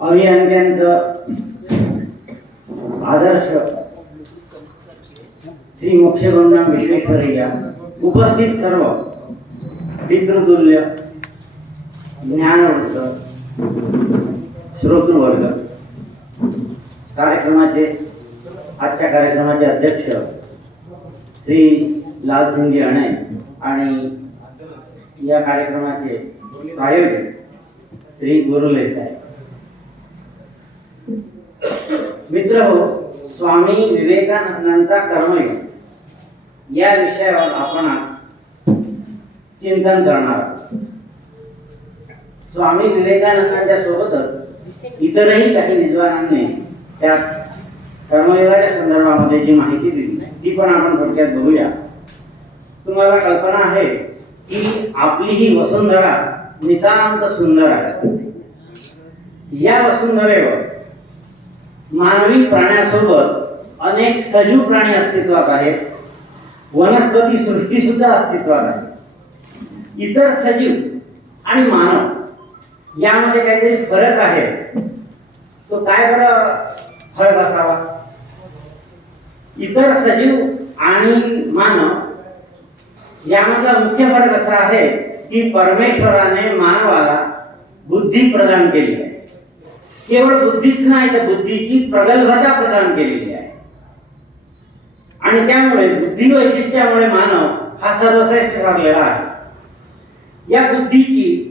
अभियंत्यांचं आदर्श श्री मोक्षगुंडम विश्वेश्वरय्या, उपस्थित सर्व पितृतुल्य ज्ञानवृत्त श्रोतृवर्ग, आजच्या कार्यक्रमाचे अध्यक्ष श्री लालसिंगजी अणे आणि या कार्यक्रमाचे आयोजक श्री गुरुले साहेब. मित्र हो, स्वामी विवेकानंदांचा कर्मयोग या विषयावर आपण आज चिंतन करणार आहोत. स्वामी विवेकानंदांच्या सोबतच इतरही काही विद्वानांनी त्या कर्मयोगाच्या संदर्भामध्ये जी माहिती दिली ती पण आपण थोडक्यात बघूया. तुम्हाला कल्पना आहे की आपली ही वसुंधरा नितांत सुंदर आहे. या वसुंधरेवर मानवी प्राण्यासोबत अनेक सजीव प्राणी अस्तित्वात आहेत. वनस्पती सृष्टी सुद्धा अस्तित्वात आहे. इतर सजीव आणि मानव यामध्ये काहीतरी फरक आहे. तो काय बरं फरक असावा? इतर सजीव आणि मानव यामधला मुख्य फरक असा आहे की परमेश्वराने मानवाला बुद्धी प्रदान केली आहे. केवळ बुद्धीच नाही तर बुद्धीची प्रगल्भता प्रदान केलेली आहे. आणि त्यामुळे बुद्धी वैशिष्ट्यामुळे मानव हा सर्वश्रेष्ठ ठरलेला आहे. या बुद्धीची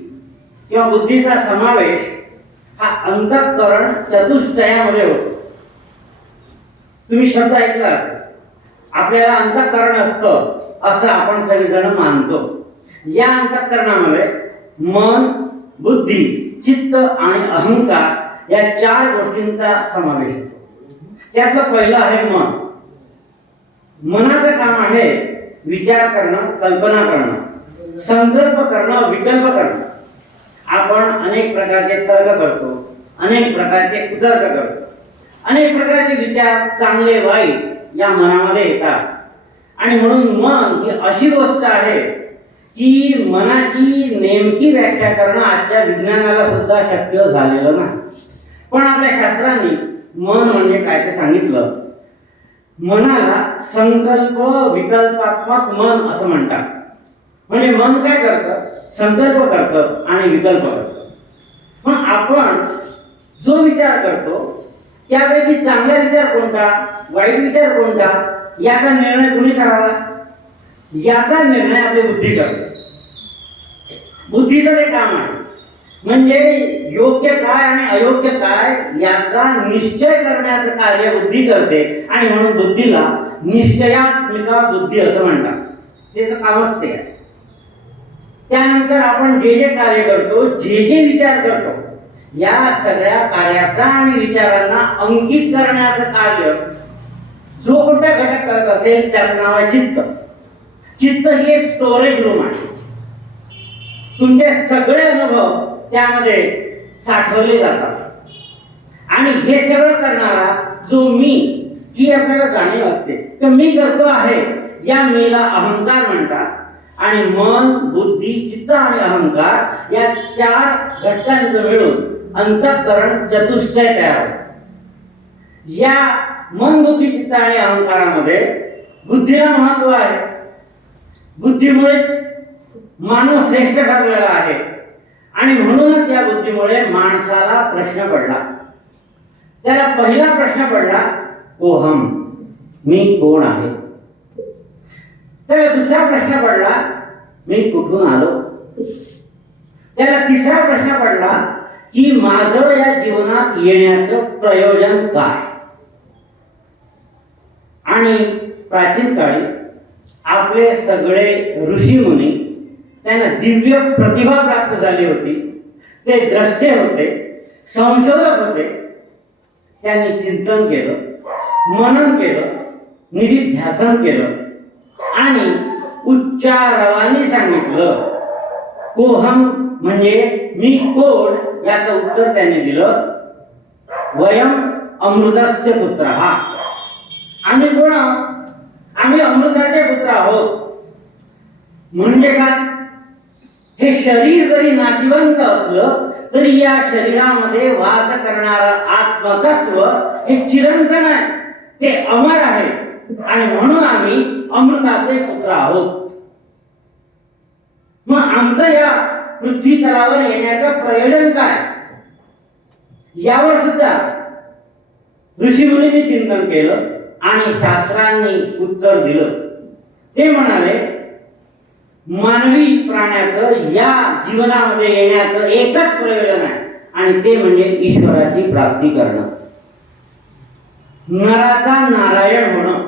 किंवा बुद्धीचा समावेश हा अंतःकरण चतुष्टयामध्ये होतो. तुम्ही शब्द ऐकला असेल, आपल्याला अंतःकरण असतं असं आपण सगळेजण मानतो. या अंतःकरणामध्ये मन, बुद्धी, चित्त आणि अहंकार या चार गोष्टींचा समावेश होतो. त्यातलं पहिलं आहे मन. मनाचं काम आहे विचार करणं, कल्पना करणं, संकल्प करणं, विकल्प करणं. आपण अनेक प्रकारचे तर्क करतो, अनेक प्रकारचे कुतर्क करतो, अनेक प्रकारचे विचार चांगले वाईट या मनामध्ये येतात. आणि म्हणून मन ही अशी गोष्ट आहे की मनाची नेमकी व्याख्या करणं आजच्या विज्ञानाला सुद्धा शक्य झालेलं नाही. पण आपल्या शास्त्रांनी मन म्हणजे काय ते सांगितलं. मनाला संकल्प विकल्पात्मक मन असं म्हणतात. म्हणजे मन काय करतं? संकल्प करतं आणि विकल्प करतं. पण आपण जो विचार करतो त्यापैकी चांगला विचार कोणता, वाईट विचार कोणता याचा निर्णय कोणी करावा? याचा निर्णय आपली बुद्धी करते. बुद्धीचं ते काम आहे. म्हणजे योग्य काय आणि अयोग्य काय याचा निश्चय करण्याचं कार्य बुद्धी करते. आणि म्हणून बुद्धीला निश्चयात्मिका बुद्धी असं म्हणतात. त्याचं कामच ते आहे. त्यानंतर आपण जे जे कार्य करतो, जे जे विचार करतो, या सगळ्या कार्याचा आणि विचारांना अंकित करण्याचं कार्य जो कोणता घटक करत असेल त्याचं नाव आहे चित्त. चित्त ही एक स्टोरेज रूम आहे. तुमचे सगळे अनुभव त्यामध्ये साठवले जातात. आणि हे सगळं करणारा जो मी ही आपल्याला जाणीव असते. तर मी करतो आहे या मीला अहंकार म्हणतात. आणि मन, बुद्धी, चित्त आणि अहंकार या चार घटकांचं मिळून अंतःकरण चतुष्टय तयार होतं. या मन, बुद्धी, चित्त आणि अहंकारामध्ये बुद्धीला महत्व आहे. बुद्धीमुळेच मानव श्रेष्ठ ठरलेला आहे. आणि म्हणूनच या बुद्धीमुळे माणसाला प्रश्न पडला. त्याला पहिला प्रश्न पडला, कोहम, मी कोण आहे. त्याला दुसरा प्रश्न पडला, मी कुठून आलो. त्याला तिसरा प्रश्न पडला की माझं या जीवनात येण्याचं प्रयोजन काय. आणि प्राचीन काळी आपले सगळे ऋषी मुनी त्यांना दिव्य प्रतिभा प्राप्त झाली होती. ते द्रष्टे होते, संशोधक होते. त्यांनी चिंतन केलं, मनन केलं, निधिध्यासन केलं आणि उच्चारावाने सांगितलं कोहम म्हणजे मी कोण. याचं उत्तर त्यांनी दिलं, वयम अमृतस्य पुत्रः. आम्ही कोण आहोत? आम्ही अमृताचे पुत्र आहोत. म्हणजे काय? हे शरीर जरी नाशिवंत असलं तरी या शरीरामध्ये वास करणारं आत्मतत्व हे चिरंतन आहे, ते अमर आहे आणि म्हणून आम्ही अमृताचे पुत्र आहोत. मग आमचं या पृथ्वी तलावर येण्याचं प्रयोजन काय, यावर सुद्धा ऋषीमुनींनी चिंतन केलं आणि शास्त्रांनी उत्तर दिलं. ते म्हणाले, मानवी प्राण्याचं या जीवनामध्ये येण्याचं एकच प्रयोजन आहे आणि ते म्हणजे ईश्वराची प्राप्ती करणं, नराचा नारायण होणं.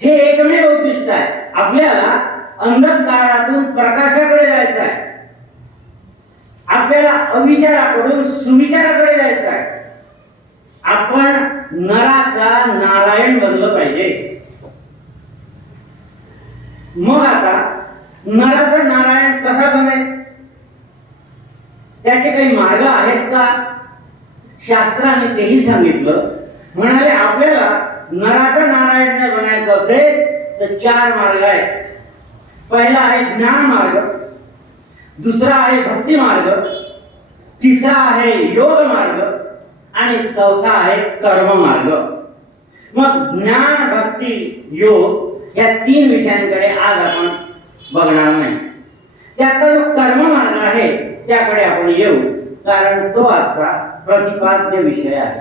हे एकमेव उद्दिष्ट आहे. आपल्याला अंधकारातून प्रकाशाकडे जायचं आहे, आपल्याला अविचाराकडून सुविचाराकडे जायचं आहे. आपण नराचा नारायण बनलं पाहिजे. मग आता नराचा नारायण कसा बनेल, त्याचे काही मार्ग आहेत का? शास्त्राने तेही सांगितलं. म्हणाले, आपल्याला नराचा नारायण जर बनायचं असेल तर 4 मार्ग आहेत. पहिला आहे ज्ञान मार्ग, दुसरा आहे भक्ती मार्ग, तिसरा आहे योग मार्ग आणि चौथा आहे कर्म मार्ग. मग ज्ञान, भक्ती, योग या 3 विषयांकडे आज आपण बघणार नाही. त्याचा जो कर्म मार्ग आहे त्याकडे आपण येऊ, कारण तो आजचा प्रतिपाद्य विषय आहे.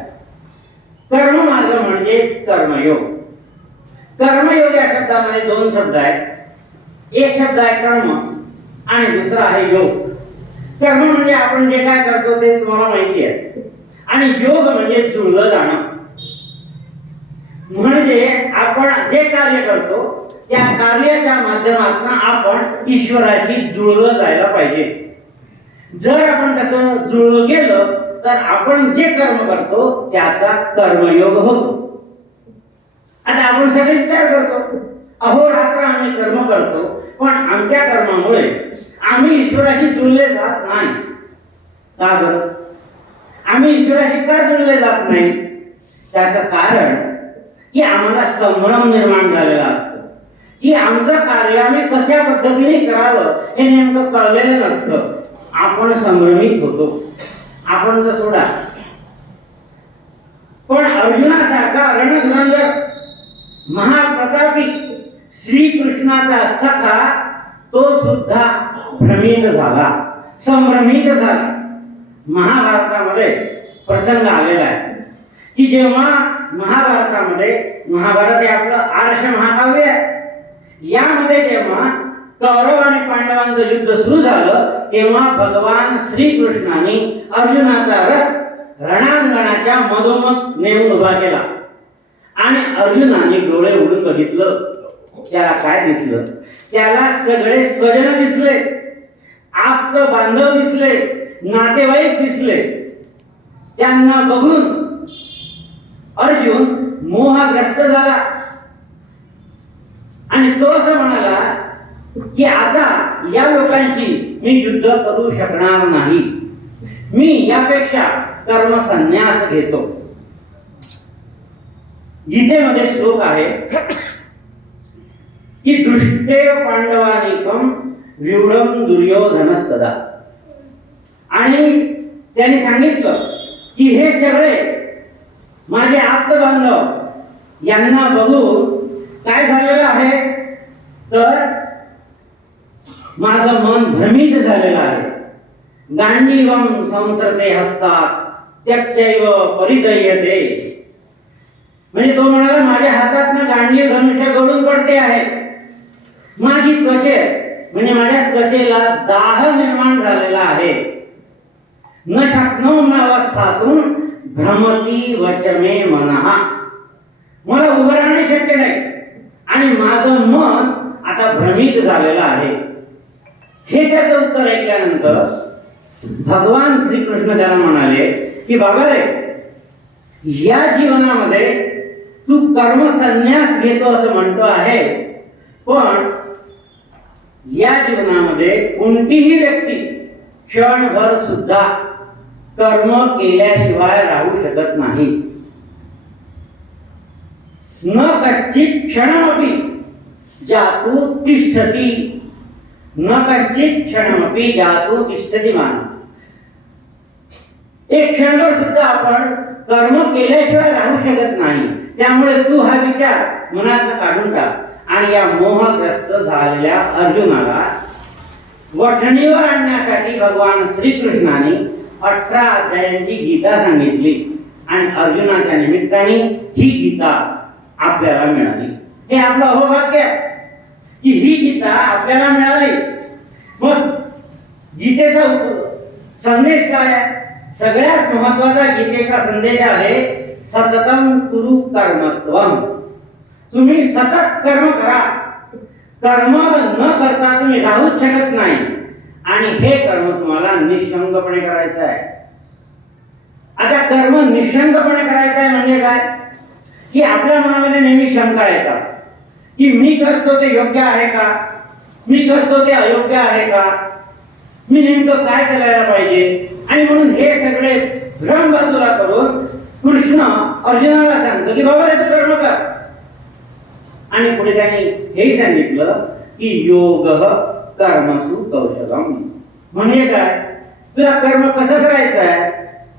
कर्म मार्ग म्हणजेच कर्मयोग. कर्मयोग या शब्दामध्ये 2 शब्द आहेत. एक शब्द आहे कर्म आणि दुसरा आहे योग. कर्म म्हणजे आपण जे काय करतो ते तुम्हाला माहिती आहे, आणि योग म्हणजे जुळलं जाणं. म्हणजे आपण जे कार्य करतो त्या कार्याच्या माध्यमातून आपण ईश्वराशी जुळलं जायला पाहिजे. जर आपण तसं जुळलं गेलं तर आपण जे कर्म करतो त्याचा कर्मयोग होतो. आता आपण सगळे विचार करतो, अहोरात्र आम्ही कर्म करतो, पण आमच्या कर्मामुळे आम्ही ईश्वराशी जुळले जात नाही. का बरं? आम्ही ईश्वराशी का जुळले जात नाही? त्याचं कारण की आम्हाला संभ्रम निर्माण झालेला असतो, की आमचं कार्य आम्ही कशा पद्धतीने करावं हे नेमकं कळलेलं नसतं. आपण संभ्रमित होतो. आपण तर सोडाच, पण अर्जुनासारखा रणधुरंधर महाप्रतापी श्रीकृष्णाचा सखा तो सुद्धा भ्रमित झाला, संभ्रमित झाला. महाभारतामध्ये प्रसंग आलेला आहे की जेव्हा महाभारतामध्ये, महाभारत हे आपलं आर्ष महाकाव्य आहे, यामध्ये जेव्हा कौरव आणि पांडवांचं युद्ध सुरू झालं तेव्हा भगवान श्रीकृष्णाने अर्जुनाचा रथ रणांगणाच्या मधोमध नेऊन उभा केला आणि अर्जुनाने डोळे उघडून बघितलं. त्याला काय दिसलं? त्याला सगळे स्वजन दिसले, आप्त बांधव दिसले, नातेवाईक दिसले. त्यांना बघून अर्जुन मोहग्रस्त झाला आणि तो असं म्हणाला की आता या लोकांशी मी युद्ध करू शकणार नाही, मी यापेक्षा कर्मसन्यास घेतो. गीतेमध्ये श्लोक आहे की दृष्टेव पांडवानिकम व्यूढम दुर्योधनस्तदा, आणि त्यांनी सांगितलं की हे सगळे माझे आप्त बांधव यांना बघून काय झालेलं आहे, तर माझं मन भ्रमित झालेलं आहे. गांडीवम संसर्ते हस्तात त्यक्चैव परिदह्यते, म्हणजे तो म्हणाला माझ्या हातातनं गांडीव धनुष्य गळून पडते आहे. माझी त्वचे म्हणजे माझ्या त्वचेला दाह निर्माण झालेला आहे. न शक्नोम्य अवस्थातून भ्रमती वचमे मनः, मला उभं राहणे शक्य नाही आणि माझं मन आता भ्रमित झालेलं आहे. हे त्याचं उत्तर ऐकल्यानंतर भगवान श्रीकृष्ण त्याला म्हणाले की बाबा रे, या जीवनामध्ये तू कर्मसन्यास घेतो असं म्हणतो आहेस, पण या जीवनामध्ये कोणतीही व्यक्ती क्षणभर सुद्धा कर्म केल्याशिवाय राहू शकत नाही. न कश्चित क्षणमपि जातु तिष्ठति, न कश्चित क्षणमपि जातु तिष्ठति मानव. एक क्षणभर सुद्धा आपण कर्म केल्याशिवाय राहू शकत नाही. त्यामुळे तू हा विचार मनात काढून टाक आणि या मोहग्रस्त झालेल्या अर्जुनाला वठणीवर आणण्यासाठी भगवान श्रीकृष्णाने 18 अध्यायांची गीता सांगितली आणि अर्जुनाच्या निमित्ताने ही गीता आपल्याला मिळाली. हे आपलं अहोभाग्य आहे की ही गीता आपल्याला मिळाली. मग गीतेचा संदेश काय आहे? सगळ्यात महत्वाचा गीतेचा संदेश आहे सततम कुरु कर्मत्वम. तुम्ही सतत कर्म करा. कर्म न करता तुम्ही राहूच शकत नाही आणि हे कर्म तुम्हाला निःशंकपणे करायचं आहे. आता कर्म निःशंकपणे करायचं आहे म्हणजे काय की आपल्या मनामध्ये नेहमी शंका येतात की मी करतो ते योग्य आहे का, मी करतो ते अयोग्य आहे का, मी नेमकं काय करायला पाहिजे. आणि म्हणून हे सगळे भ्रम बाजूला करून कृष्ण अर्जुनाला सांगतो की बाबा रे तू कर्म कर. आणि पुढे त्याने हेही सांगितलं की योग कर्मसु कौशलम. म्हणजे काय, तुला कर्म कसं करायचं आहे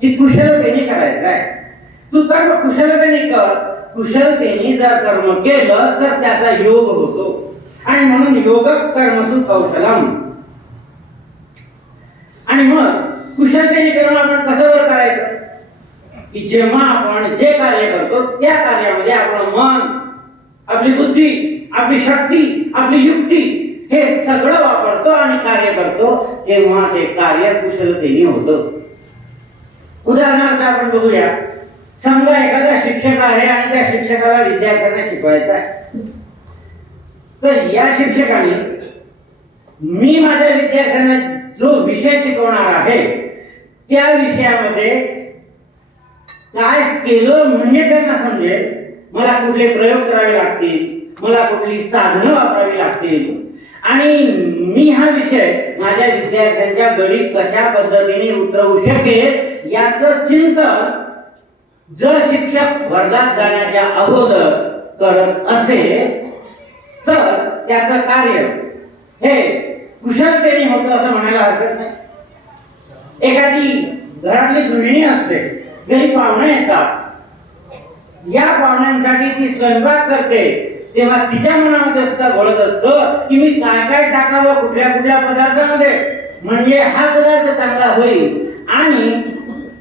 की कुशलतेने करायचं आहे. तू कर्म कुशलतेने कर. कुशलतेने जर कर्म केलंस तर त्याचा योग होतो आणि म्हणून योग कर्मसु कौशलम. आणि मग कुशलतेने कर्म आपण कसं वर करायचं की जेव्हा आपण जे कार्य करतो त्या कार्यामध्ये आपलं मन, आपली बुद्धी, आपली शक्ती, आपली युक्ती हे सगळं वापरतो आणि कार्य करतो तेव्हा ते कार्य कुशलतेने होतं. उदाहरणार्थ आपण बघूया. समजा एखादा शिक्षक आहे आणि त्या शिक्षकाला विद्यार्थ्यांना शिकवायचं आहे. तर या शिक्षकाने मी माझ्या विद्यार्थ्यांना जो विषय शिकवणार आहे त्या विषयामध्ये काय केलं म्हणजे त्यांना समजेल. मला कुठले प्रयोग करावे लागतील, मला कुठली साधनं वापरावी लागतील आणि मी हा विषय माझ्या विद्यार्थ्यांच्या गळी कशा पद्धतीने उतरवू शकेल याचं चिंतन जर शिक्षक वर्गात जाण्याच्या अगोदर करत असेल तर त्याचं कार्य हे कुशलतेने होतं असं म्हणायला हरकत नाही. एखादी घरातली गृहिणी असते, घरी पाहुणे येतात, या पाहुण्यांसाठी ती स्वयंपाक करते तेव्हा तिच्या मनामध्ये सुद्धा घोळत असतं की मी काय काय टाकावं कुठल्या कुठल्या पदार्थामध्ये म्हणजे हा पदार्थ चांगला होईल आणि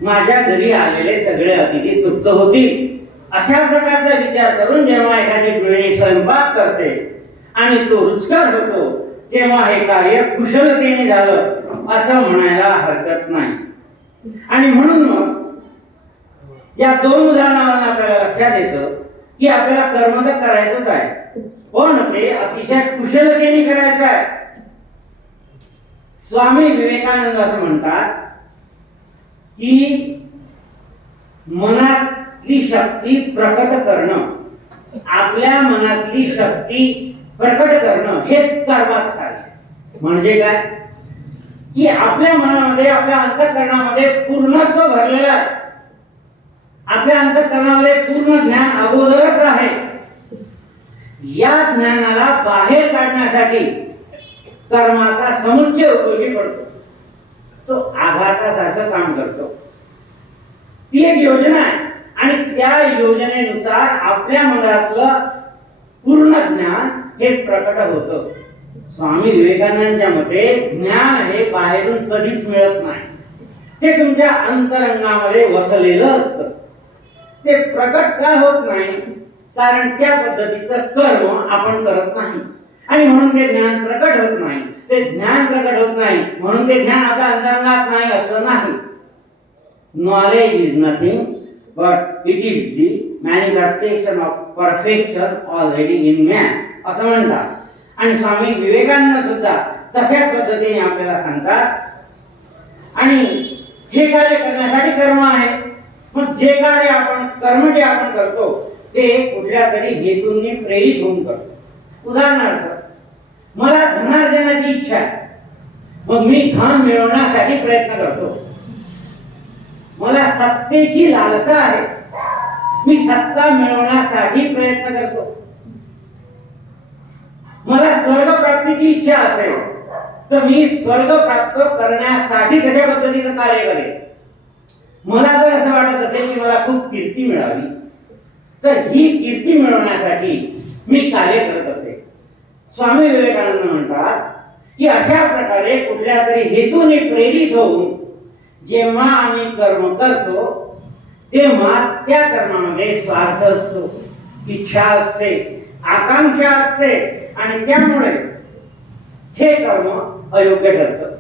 माझ्या घरी आलेले सगळे अतिथी तृप्त होतील. अशा प्रकारचा विचार करून जेव्हा एखादी गृहिणी स्वयंपाक करते आणि तो रुचकर होतो तेव्हा हे कार्य कुशलतेने झालं असं म्हणायला हरकत नाही. आणि म्हणून मग या दोन उदाहरणावरून आपल्याला लक्षात येतं की आपल्याला कर्म तर करायचंच आहे पण ते अतिशय कुशलतेने करायचं आहे. स्वामी विवेकानंद असं म्हणतात की मनातली शक्ती प्रकट करणं, आपल्या मनातली शक्ती प्रकट करणं हेच कर्माचं कार्य. म्हणजे काय की आपल्या मनामध्ये, आपल्या अंतःकरणामध्ये पूर्णत्व भरलेलं आहे. आपल्या अंतःकरणामध्ये पूर्ण ज्ञान अगोदरच आहे. या ज्ञानाला बाहेर काढण्यासाठी कर्माचा समुच्चय उपयोगी पडतो. तो आघातासारखं काम करतो. ती एक योजना आहे आणि त्या योजनेनुसार आपल्या मनातलं पूर्ण ज्ञान हे प्रकट होतं. स्वामी विवेकानंदांच्या मते ज्ञान हे बाहेरून कधीच मिळत नाही. ते तुमच्या अंतरंगामध्ये वसलेलं असतं. ते प्रकट का होत नाही कारण त्या पद्धतीचं कर्म आपण करत नाही आणि म्हणून ते ज्ञान प्रकट होत नाही. ते ज्ञान प्रकट होत नाही म्हणून ते ज्ञान आपल्या अंतरंगात नाही असं नाही. Knowledge is nothing but it is the manifestation of perfection already in man असं म्हणतात. आणि स्वामी विवेकानंद सुद्धा तशाच पद्धतीने आपल्याला सांगतात. आणि हे कार्य करण्यासाठी कर्म आहे. मग जे कार्य आपण कर्म जे आपण करतो ते कुठल्या तरी हेतूंनी प्रेरित होऊन करतो. उदाहरणार्थ मला धनार्जनाची इच्छा आहे मग मी धन मिळवण्यासाठी प्रयत्न करतो. मला सत्तेची लालसा आहे मी सत्ता मिळवण्यासाठी प्रयत्न करतो. मला स्वर्ग प्राप्तीची इच्छा असेल तर मी स्वर्ग प्राप्त करण्यासाठी तशा पद्धतीचं कार्य करेन. मला जर असं वाटत असेल की मला खूप कीर्ती मिळावी, तर ही कीर्ती मिळवण्यासाठी मी कार्य करत असे. स्वामी विवेकानंद म्हणतात की अशा प्रकारे कुठल्या तरी हेतूने प्रेरित होऊन जेव्हा आम्ही कर्म करतो तेव्हा त्या कर्मामध्ये स्वार्थ असतो, इच्छा असते, आकांक्षा असते आणि त्यामुळे हे कर्म अयोग्य ठरतं.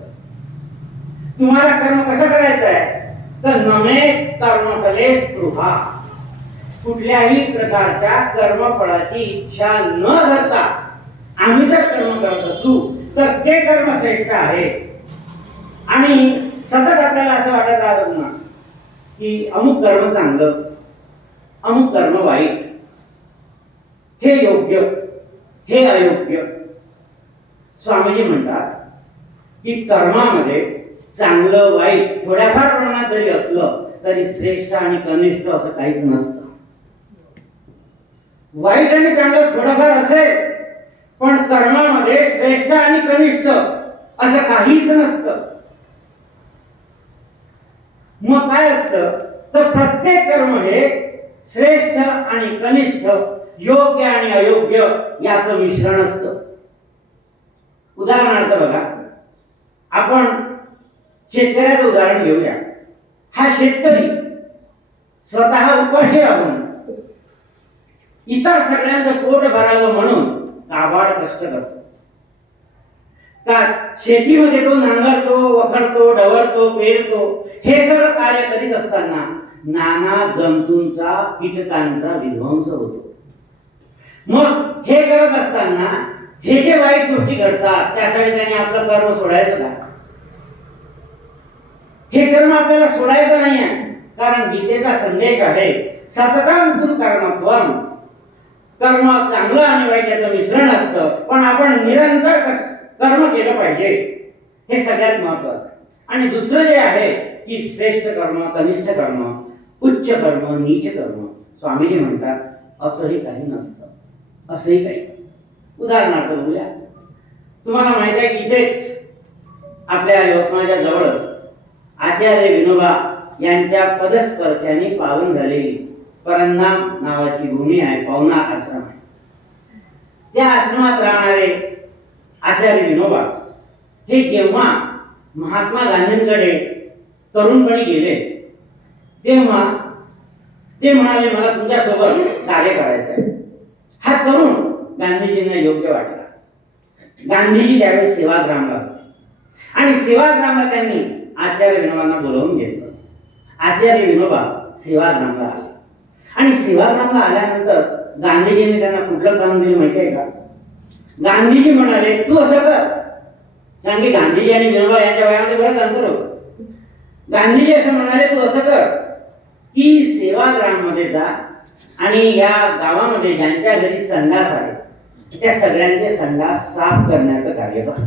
तुम्हाला कर्म कसं करायचं आहे तर नमे कर्मफले स्पृहा, कुठल्याही प्रकारच्या कर्मफळाची इच्छा न धरता आम्ही जर कर्म करत असू तर ते कर्म श्रेष्ठ आहे. आणि सतत आपल्याला असं वाटत राहत ना की अमुक कर्म चांगलं, अमुक कर्म वाईट, हे योग्य, हे अयोग्य. स्वामीजी म्हणतात की कर्मामध्ये चांगलं वाईट थोड्याफार प्रमाणात जरी असलं तरी श्रेष्ठ आणि कनिष्ठ असं काहीच नसतं. वाईट आणि चांगलं थोडंफार असेल पण कर्मामध्ये श्रेष्ठ आणि कनिष्ठ असं काहीच नसतं. मग काय असतं तर प्रत्येक कर्म हे श्रेष्ठ आणि कनिष्ठ, योग्य आणि अयोग्य याचं मिश्रण असतं. उदाहरणार्थ बघा, आपण शेतकऱ्याचं उदाहरण घेऊया. हा शेतकरी स्वतः उपाशी राहून इतर सगळ्यांचं पोट भरावं म्हणून काबाड कष्ट करतो. का शेतीमध्ये तो नांगरतो, वखरतो, डवरतो, पेरतो, हे सगळं कार्य करीत असताना नाना जंतूंचा, कीटकांचा विध्वंस होतो. मग हे करत असताना हे जे वाईट गोष्टी घडतात त्यासाठी त्याने आपलं कर्म सोडायचं का? हे कर्म आपल्याला सोडायचं नाही आहे, कारण गीतेचा संदेश आहे सततं कुरु कर्मत्वम. कर्म चांगलं आणि वाईट याचं मिश्रण असतं, पण आपण निरंतर कर्म केलं पाहिजे, हे सगळ्यात महत्वाचं. आणि दुसरं जे आहे की श्रेष्ठ कर्म, कनिष्ठ कर्म, उच्च कर्म, नीच कर्म, स्वामीजी म्हणतात असंही काही नसतं, असंही काही नसतं. उदाहरणार्थ बघूया. तुम्हाला माहित आहे की इथेच आपल्या यवतमाळच्या जवळच आचार्य विनोबा यांच्या पदस्पर्शाने पावन झालेली परंधाम नावाची भूमी आहे, पवनार आश्रम आहे. त्या आश्रमात राहणारे आचार्य विनोबा हे जेव्हा महात्मा गांधींकडे तरुणपणी गेले तेव्हा ते म्हणाले मला तुमच्या सोबत कार्य करायचं आहे. हा तरुण गांधीजींना योग्य वाटला. गांधीजी त्यावेळेस सेवाग्रामला होते आणि सेवाग्रामला त्यांनी आचार्य विनोबांना बोलवून घेतलं. आचार्य विनोबा सेवाग्रामला आले आणि सेवाग्रामला आल्यानंतर गांधीजींनी त्यांना कुठलं काम दिलं माहिती आहे का? गांधीजी म्हणाले तू असं कर, कारण की गांधीजी आणि विनोबा यांच्या वयामध्ये बरंच अंतर होतं. गांधीजी असं म्हणाले तू असं कर की सेवाग्राममध्ये जा आणि या गावामध्ये ज्यांच्या घरी संडास आहे त्या सगळ्यांचे संडास साफ करण्याचं कार्य कर.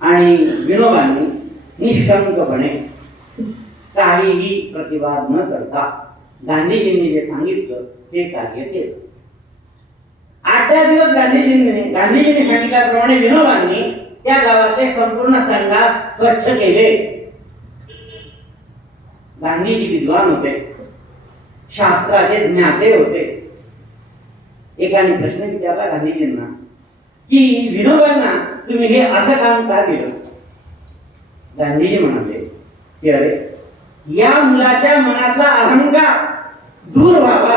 आणि विनोबांनी निष्कंकपणे काहीही प्रतिवाद न करता गांधीजींनी जे सांगितलं ते कार्य केलं. 8 दिवस गांधीजींनी सांगितल्याप्रमाणे विनोबांनी त्या गावातले संपूर्ण संडास स्वच्छ केले. गांधीजी विद्वान होते, शास्त्राचे ज्ञाते होते. एकाने प्रश्न विचारला गांधीजींना की विनोबांना तुम्ही हे असं काम का केलं? गांधीजी म्हणाले की अरे या मुलाच्या मनातला अहंकार दूर व्हावा,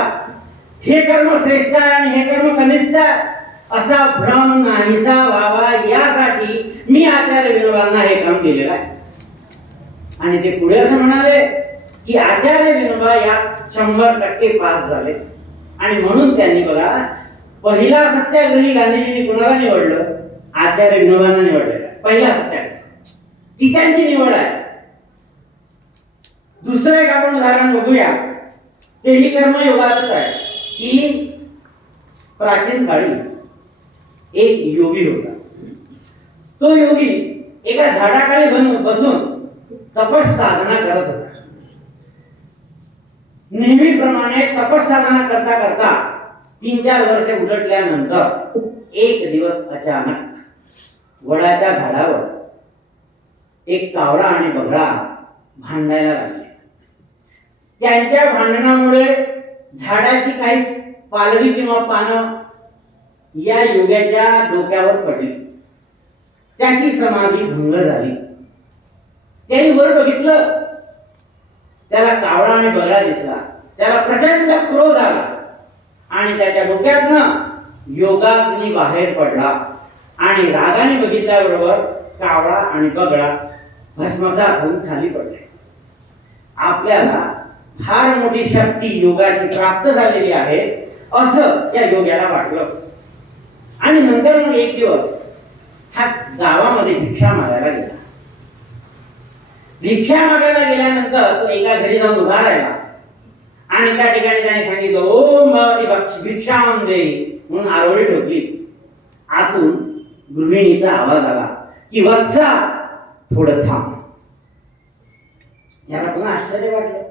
हे कर्म श्रेष्ठ आहे आणि हे कर्म कनिष्ठ असा भ्रम नाहीसा व्हावा यासाठी मी आचार्य विनोबांना हे काम केलेलं आहे. आणि ते पुढे असं म्हणाले की आचार्य विनोबा यात 100% पास झाले आणि म्हणून त्यांनी बघा पहिला सत्याग्रही गांधीजींनी कुणाला निवडलं? आचार्य विनोबांना निवडलेला पहिला सत्याग्रही, ती त्यांची निवड आहे. दुसरं एक आपण उदाहरण बघूया, तेही कर्मयोगाचंच आहे की प्राचीन काळी एक योगी होता. तो योगी एका झाडाखाली बसून तपस साधना करत होता. नेहमीप्रमाणे तपस साधना करता करता 3-4 वर्ष उलटल्यानंतर एक दिवस अचानक वडाच्या झाडावर एक कावळा आणि बगळा भांडायला लागले. त्यांच्या भांडणामुळे झाडाची काही पालवी किंवा पानं या योग्याच्या डोक्यावर पडली, त्याची समाधी भंग झाली. त्यांनी वर बघितलं, त्याला कावळा आणि बगळा दिसला. त्याला प्रचंड क्रोध आला आणि त्याच्या डोक्यातनं योगाग्नी बाहेर पडला आणि रागाने बघितल्याबरोबर कावळा आणि बगळा भस्मसात होऊन खाली पडले. आपल्याला फार मोठी शक्ती योगाची प्राप्त झालेली आहे असं या योग्याला वाटलं. आणि नंतर मग एक दिवस हा गावामध्ये भिक्षा मागायला गेला. भिक्षा मागायला गेल्यानंतर तो एका घरी जाऊन उभा राहिला आणि त्या ठिकाणी त्याने सांगितलं, ओम भगवती भिक्षाम दे म्हणून आरोळी ठोकली. आतून गृहिणीचा आवाज आला की वत्सा थोडं थांब. याला पुन्हा आश्चर्य वाटलं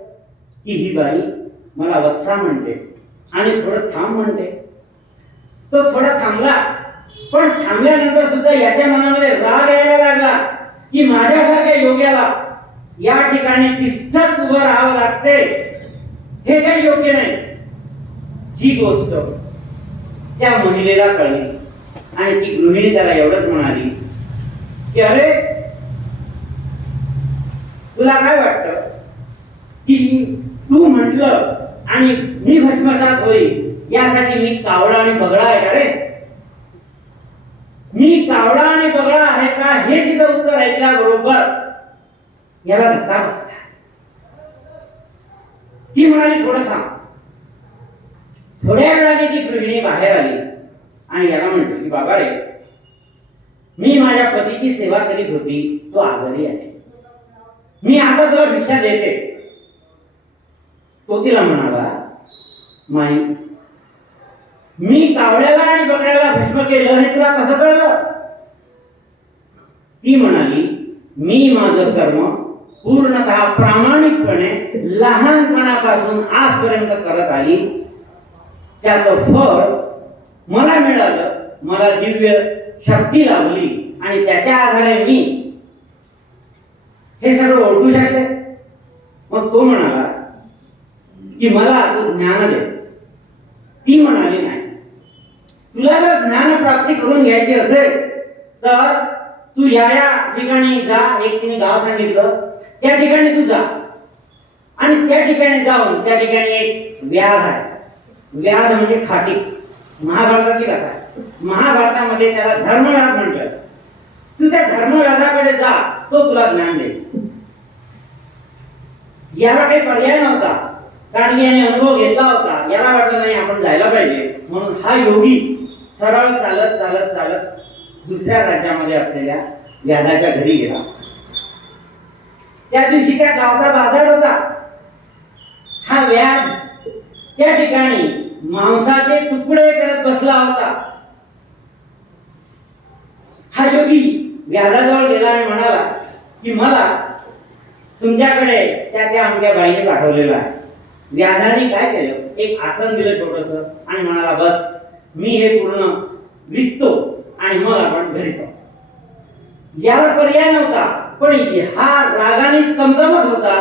की ही बाई मला वत्सा म्हणते आणि थोडं थांब म्हणते. तो थोडा थांबला, पण थांबल्यानंतर सुद्धा याच्या मनामध्ये राग यायला लागला की माझ्यासारख्या योग्याला या ठिकाणी तिष्ठत उभं राहावं लागते, हे काही योग्य नाही. ही गोष्ट त्या महिलेला कळली आणि ती गृहिणी त्याला एवढंच म्हणाली की अरे तुला काय वाटतं की तू म्हटलं आणि मी भस्मसात होईल यासाठी मी कावळा आणि बगळा आहे का रे? मी कावळा आणि बगळा आहे का हे तिचं उत्तर ऐकल्याबरोबर याला धक्का बसला. ती म्हणाली थोडं थांब. थोड्या वेळाने ती गृहिणी बाहेर आली आणि याला म्हटली की बाबा रे, मी माझ्या पतीची सेवा करीत होती, तो आजारी आहे, मी आता तुला भिक्षा देते. तो तिला म्हणाला, माई मी कावळ्याला आणि बगळ्याला भस्म केलं हे तुला कसं कळलं? ती म्हणाली, मी माझं कर्म पूर्णतः प्रामाणिकपणे लहानपणापासून आजपर्यंत करत आली, त्याचं फळ मला मिळालं, मला दिव्य शक्ती लाभली आणि त्याच्या आधारे मी हे सगळं ओळखू शकते. मग तो म्हणाला की मला तू ज्ञान दे. ती म्हणाली नाही, तुला जर ज्ञान प्राप्ती करून घ्यायची असेल तर तू या ठिकाणी जा. एक तिने गाव सांगितलं, त्या ठिकाणी तू जा आणि त्या ठिकाणी जाऊन त्या ठिकाणी एक व्याध आहे. व्याध म्हणजे खाटी. महाभारताची कथा आहे. महाभारतामध्ये त्याला धर्मव्याध म्हटलं. तू त्या धर्मव्याधाकडे जा, तो तुला ज्ञान देईल. याला काही पर्याय नव्हता, कारण याने अनुभव घेतला होता. याला वाटलं नाही आपण जायला पाहिजे, म्हणून हा योगी सरळ चालत चालत चालत दुसऱ्या राज्यामध्ये असलेल्या व्याधाच्या घरी गेला. त्या दिवशी त्या गावचा बाजार होता. हा व्याध त्या ठिकाणी मांसाचे तुकडे करत बसला होता. हा योगी व्याधाजवळ गेला आणि म्हणाला की मला तुमच्याकडे त्या आमच्या बाईने पाठवलेलं आहे. व्याधाने काय केलं, एक आसन दिलं छोटस आणि म्हणाला, बस मी हे पूर्ण विकतो आणि मग आपण घरी जाऊ. याला पर्याय नव्हता, पण हा रागाने तमतमत होता,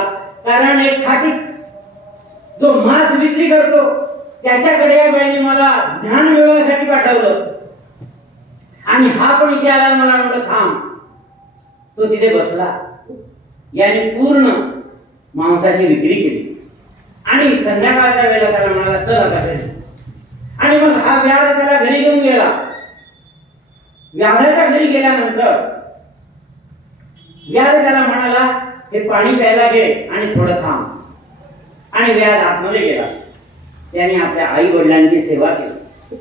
कारण एक खाटीक जो मांस विक्री करतो त्याच्याकडे या बाईने मला ज्ञान मिळवण्यासाठी पाठवलं आणि हा पण इथे आला मला म्हणतो थांब. तो तिथे बसला. याने पूर्ण मांसाची विक्री केली आणि संध्याकाळच्या वेळेला त्याला म्हणाला चल आता घरी. आणि मग हा व्याध त्याला घरी घेऊन गेला. व्याधाच्या घरी गेल्यानंतर व्याध त्याला म्हणाला हे पाणी प्यायला घे आणि थोडं थांब. आणि व्याध आतमध्ये गेला. त्याने आपल्या आई वडिलांची सेवा केली.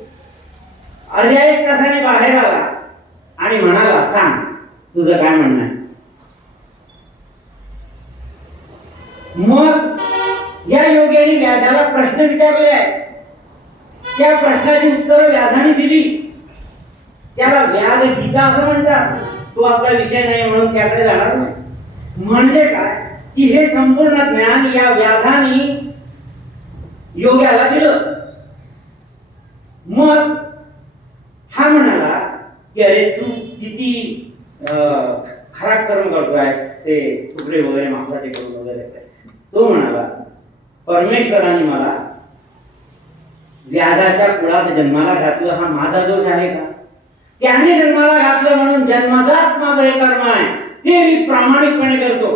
अर्ध्या एक तासाने बाहेर आला आणि म्हणाला सांग तुझं काय म्हणणं आहे. मग या योग्याने व्याधाला प्रश्न विचारले आहे. त्या प्रश्नाची उत्तर व्याधाने दिली. त्याला व्याध गीता असं म्हणतात. तो आपला विषय नाही म्हणून त्याकडे जाणार नाही. म्हणजे काय की हे संपूर्ण ज्ञान या व्याधाने योग्याला दिलं. मग हा म्हणाला की अरे तू किती खराब कर्म करतोयस, ते तुकडे वगैरे मांसाचे करून वगैरे. तो म्हणाला परमेश्वराने मला व्याधाच्या कुळात जन्माला घातलं, हा माझा दोष आहे का? त्याने जन्माला घातलं म्हणून जन्मजात माझं हे कर्म आहे, ते मी प्रामाणिकपणे करतो.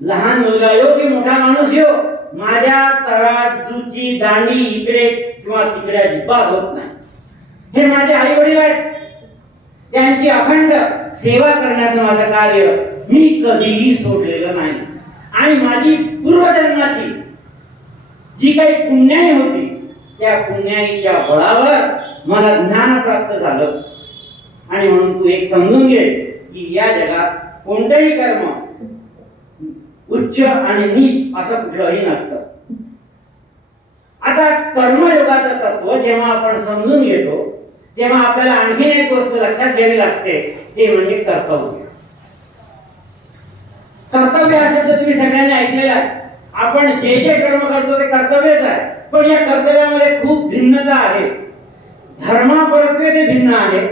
लहान मुलगा यो की मोठा माणूस यो, माझ्या तराजूची दांडी इकडे किंवा तिकडे अजिबात होत नाही. हे माझे आई वडील आहेत, त्यांची अखंड सेवा करण्याचं माझं कार्य मी कधीही सोडलेलं नाही. आणि माझी पूर्वजन्माची जी काही पुण्याई होती, त्या पुण्याईच्या बळावर मला ज्ञान प्राप्त झालं. आणि म्हणून तू एक समजून घे की या जगात कोणतंही कर्म उच्च आणि नीच असं कुठलंही नसतं. आता कर्मयोगाचं तत्व जेव्हा आपण समजून घेतो तेव्हा आपल्याला आणखीन एक गोष्ट लक्षात घ्यावी लागते, ते म्हणजे कर्तव्य. कर्तव्य हा शब्द तुम्ही सगळ्यांनी ऐकलेला आहे. आपण जे जे कर्म करतो ते कर्तव्यच आहे, पण या कर्तव्यामध्ये खूप भिन्नता आहे. धर्मापरत्वे ते भिन्न आहे,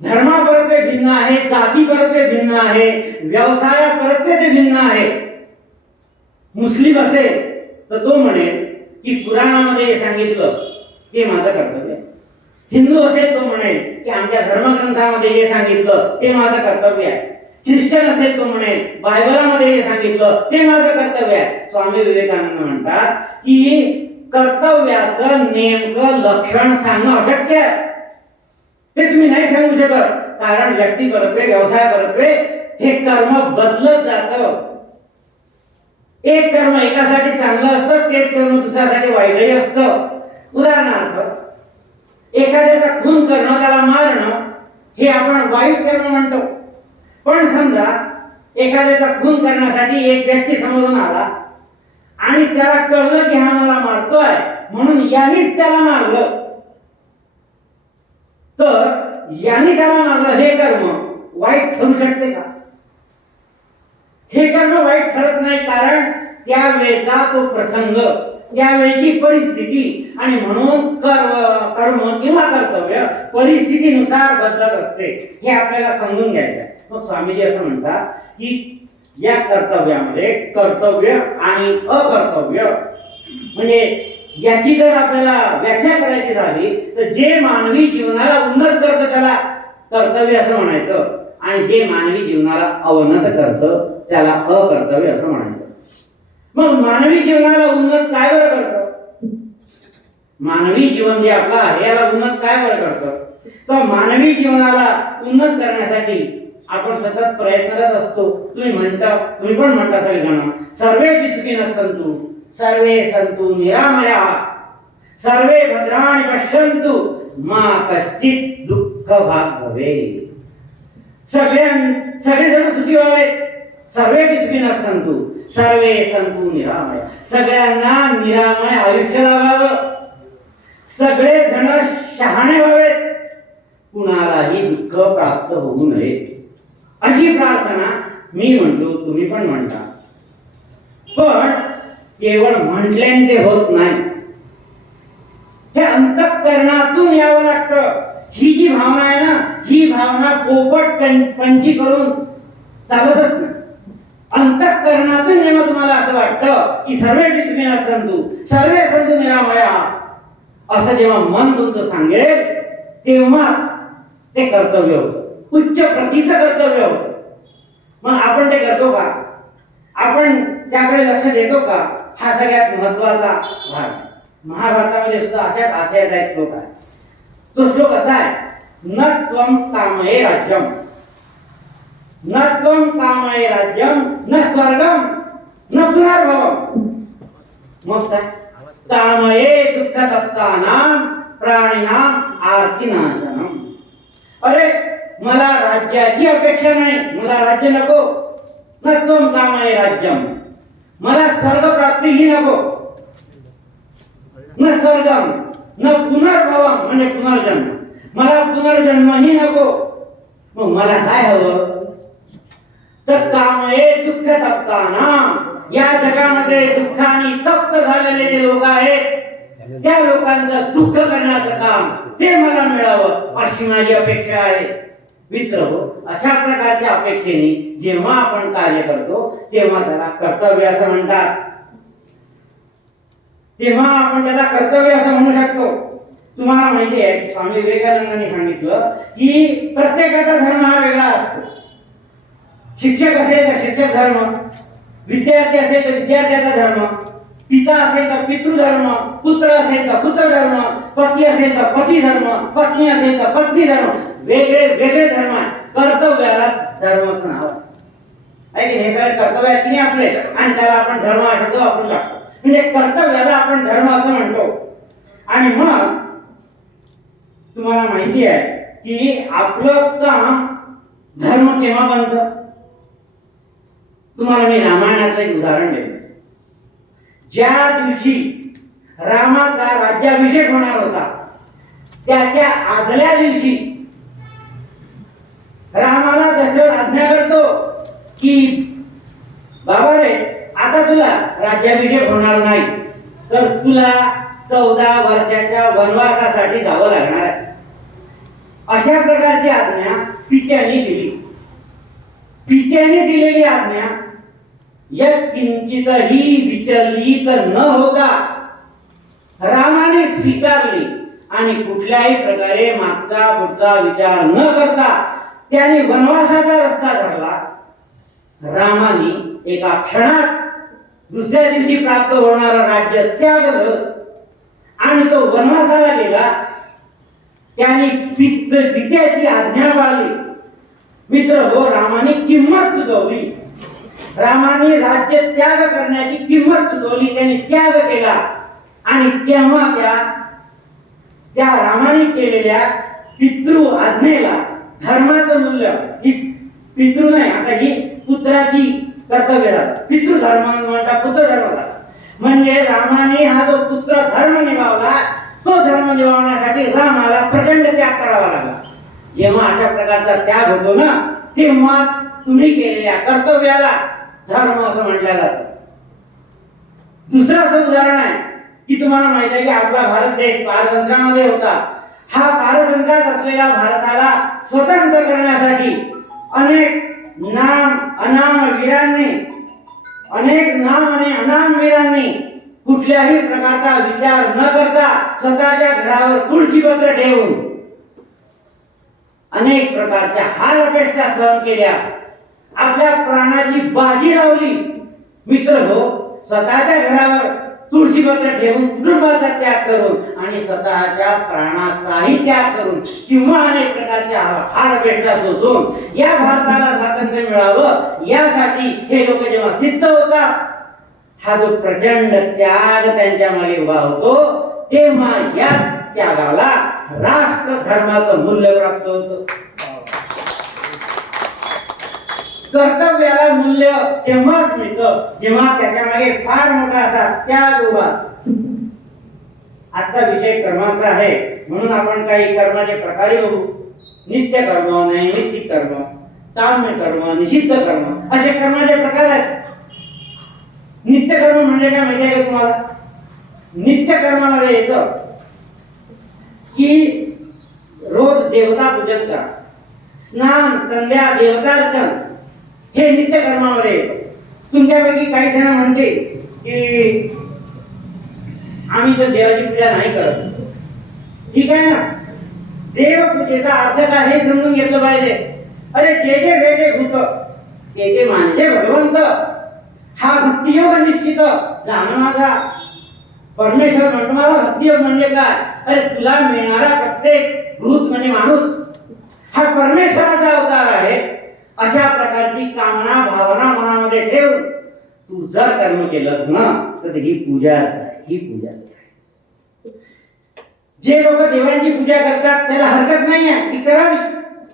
धर्मापरत्वे भिन्न आहे, जातीपरत्वे भिन्न आहे, व्यवसायापरत्वे ते भिन्न आहे. मुस्लिम असेल तर तो म्हणेल की पुराणामध्ये सांगितलं ते माझं कर्तव्य आहे. हिंदू असेल तो म्हणेल की आमच्या धर्मग्रंथामध्ये जे सांगितलं ते माझं कर्तव्य आहे. ख्रिश्चन असेल तो म्हणेल बायबलामध्ये जे सांगितलं ते माझं कर्तव्य आहे. स्वामी विवेकानंद म्हणतात की कर्तव्याचं नेमकं लक्षण सांगणं अशक्य आहे. ते तुम्ही नाही सांगू शकत, कारण व्यक्तीपरत्वे व्यवसायापरत्वे हे कर्म बदलत जातं. एक कर्म एकासाठी चांगलं असतं, तेच कर्म दुसऱ्यासाठी वाईटही असतं. उदाहरणार्थ एखाद्याचा खून करणं, त्याला मारणं हे आपण वाईट कर्म म्हणतो. पण समजा एखाद्याचा खून करण्यासाठी एक व्यक्ती समोरून आला आणि त्याला कळलं की हा मला मारतोय म्हणून यानेच त्याला मारलं, तर याने त्याला मारलं हे कर्म वाईट ठरू शकते का? हे कर्म वाईट ठरत नाही, कारण त्यावेळेचा तो प्रसंग, त्यावेळेची परिस्थिती, आणि म्हणून कर्म किंवा कर्तव्य परिस्थितीनुसार बदलत असते. हे आपल्याला समजून घ्यायचं आहे. मग स्वामीजी असं म्हणतात की या कर्तव्यामध्ये कर्तव्य आणि अकर्तव्य, म्हणजे याची जर आपल्याला व्याख्या करायची झाली तर जे मानवी जीवनाला उन्नत करतं त्याला कर्तव्य असं म्हणायचं, आणि जे मानवी जीवनाला अवनत करतं त्याला अकर्तव्य असं म्हणायचं. मग मानवी जीवनाला उन्नत काय बरं करतं? मानवी जीवन जे आपलं आहे याला उन्नत काय बरं करतं? तर मानवी जीवनाला उन्नत करण्यासाठी आपण सतत प्रयत्नरत असतो. तुम्ही पण म्हणता सगळेजण, सर्वे सुखिनः सन्तु सर्वे सन्तु निरामयाः सर्वे भद्राणि पश्यन्तु मा कश्चित् दुःख भाग भवेत्. सगळेजण सुखी व्हावेत, सर्वे सुखिनः सन्तु सर्वे सन्तु निरामय, सगळ्यांना निरामय आयुष्य लाभावं, सगळे जण शहाणे व्हावेत, कुणालाही दुःख प्राप्त होऊ नये, अशी प्रार्थना मी म्हणतो, तुम्ही पण म्हणता. पण केवळ म्हटल्याने ते होत नाही, हे अंतःकरणातून यावं लागतं. ही जी भावना आहे ना, ही भावना पोपट पंची करून चालतच नाही. अंतःकरणातून जेव्हा तुम्हाला असं वाटतं की सर्वे सुखिनः सन्तु सर्वे सन्तु निरामयाः असं जेव्हा मन तुमचं सांगेल तेव्हाच ते कर्तव्य होतं, उच्च प्रतीचं कर्तव्य होतं. मग आपण ते करतो का? आपण त्याकडे लक्ष देतो का? हा सगळ्यात महत्वाचा भाग. महाभारतामध्ये सुद्धा अशाच आशयाचा एक श्लोक आहे. तो श्लोक असा आहे, न त्वं कामये राज्यम न त्वं कामये राज्यम न स्वर्गम न पुनर्भवम. मग काय? कामये दुःखतप्तानां प्राणिनां आर्तिनाशनम. अरे मला राज्याची अपेक्षा नाही, मला राज्य नको. न त्वं कामये राज्यम, मला स्वर्ग प्राप्तीही नको. न स्वर्गम न पुनर्भवम म्हणजे पुनर्जन्म, मला पुनर्जन्मही नको. मग मला काय हवं? तर कामये दुःखतप्तानां, या जगामध्ये दुःखाने तप्त झालेले जे लोक आहेत त्या लोकांचं दुःख करण्याचं काम ते मला मिळावं अशी माझी अपेक्षा आहे. मित्रहो, अशा प्रकारच्या अपेक्षेने जेव्हा आपण कार्य करतो तेव्हा त्याला कर्तव्य असं म्हणतात. तेव्हा आपण त्याला कर्तव्य असं म्हणू शकतो. तुम्हाला माहिती आहे स्वामी विवेकानंदांनी सांगितलं की प्रत्येकाचा धर्म हा वेगळा असतो. शिक्षक असेल तर शिक्षक धर्म, विद्यार्थी असेल तर विद्यार्थ्याचा धर्म, पिता असेल तर पितृधर्म, पुत्र असेल तर पुत्रधर्म, पती असेल तर पती धर्म, पत्नी असेल तर पत्नी धर्म. वेगळे वेगळे धर्म आहे. कर्तव्यालाच धर्माचं नाव आहे की हे सगळे कर्तव्य आहेत की नाही आपले, आणि त्याला आपण धर्म हा शब्द वापरून टाकतो. म्हणजे कर्तव्याला आपण धर्म असं म्हणतो. आणि मग तुम्हाला माहिती आहे की आपलं काम धर्म केव्हा बनतं. तुम्हाला मी रामायणाचं एक उदाहरण देतो. ज्या दिवशी रामाचा राज्याभिषेक होणार होता त्याच्या आदल्या दिवशी रामाला दशरथ आज्ञा करतो की बाबा रे, आता तुला राज्याभिषेक होणार नाही तर तुला 14 वर्षाच्या वनवासासाठी जावं लागणार आहे. अशा प्रकारची आज्ञा पित्याने दिली. पित्याने दिलेली आज्ञा किंचितही विचलित न होता रामाने स्वीकारली आणि कुठल्याही प्रकारे मागचा पुढचा विचार न करता त्याने वनवासाचा रस्ता धरला. रामाने एका क्षणात दुसऱ्या दिवशी प्राप्त होणारा राज्य त्यागलं आणि तो वनवासाला गेला. त्याने पित्याची आज्ञा पाळली. मित्र हो, रामाने किंमत चुकवली. रामाने राज्य त्याग करण्याची किंमत चुकवली. त्याने त्याग केला आणि तेव्हा त्या रामाने केलेल्या पितृ आज्ञेला धर्माचं मूल्य, ही पितृ नाही, आता ही पुत्राची कर्तव्य झालं. पितृधर्म म्हणता पुत्र धर्म झाला. म्हणजे रामाने हा जो पुत्र धर्म निभावला, तो धर्म निभावण्यासाठी रामाला प्रचंड त्याग करावा लागला. जेव्हा अशा प्रकारचा त्याग होतो ना, तेव्हाच तुम्ही केलेल्या कर्तव्याला धर्म असं म्हटलं जातं. दुसरं असं उदाहरण आहे की तुम्हाला माहिती आहे की आपला भारत देश पारतंत्र्यामध्ये होता. हा पारतंत्र्यात असलेल्या भारताला स्वतंत्र करण्यासाठी अनेक नाम आणि अनाम वीरांनी कुठल्याही प्रकारचा विचार न करता स्वतःच्या घरावर तुळशीपत्र ठेवून अनेक प्रकारच्या हाल अपेष्टा सहन केल्या. आपल्या प्राणाची बाजी लावली. मित्र हो, स्वतःच्या घरावर तुळशीपत्र ठेवून, कुटुंबाचा त्याग करून आणि स्वतःच्या प्राणाचाही त्याग करून किंवा अनेक प्रकारच्या हाल अपेष्टा सोसून या भारताला स्वातंत्र्य मिळावं यासाठी हे लोक जेव्हा सिद्ध होतात, हा जो प्रचंड त्याग त्यांच्या मागे उभा होतो, तेव्हा या त्यागाला राष्ट्र धर्माचं मूल्य प्राप्त होतं. कर्तव्याला मूल्य तेव्हाच मिळतं जेव्हा त्याच्या मागे फार मोठा असा त्याग उभा असतो. आजचा विषय कर्माचा आहे म्हणून आपण काही कर्माचे प्रकार बघू. नित्य कर्म, नैमित्तिक कर्म, काम्य कर्म, निषिद्ध कर्म असे कर्माचे प्रकार आहेत. नित्य कर्म म्हणजे काय माहिती आहे का तुम्हाला? नित्य कर्मामध्ये येतं की रोज देवता पूजन करा, स्नान, संध्या, देवतार्चन हे नित्य कर्मामध्ये येतं. तुमच्यापैकी काही जण म्हणते की आम्ही तर देवाची पूजा नाही करत. ठीक आहे ना, देवपूजेचा अर्थ काय हे समजून घेतलं पाहिजे. अरे जे जे भेटे भूत ते ते मानजे भगवंत, हा भक्तियोग निश्चित जाणणारा परमेश्वर म्हणतो. मला भक्तियोग म्हणजे काय? अरे तुला मिळणारा प्रत्येक भूत म्हणजे माणूस हा परमेश्वराचा अवतार आहे. अशा प्रकारची कामना भावना मनामध्ये ठेवून तू जर कर्म केलंस ना तर ही पूजाच आहे. ही पूजाच आहे. जे लोक देवांची पूजा करतात त्याला हरकत नाही आहे, ती करावी,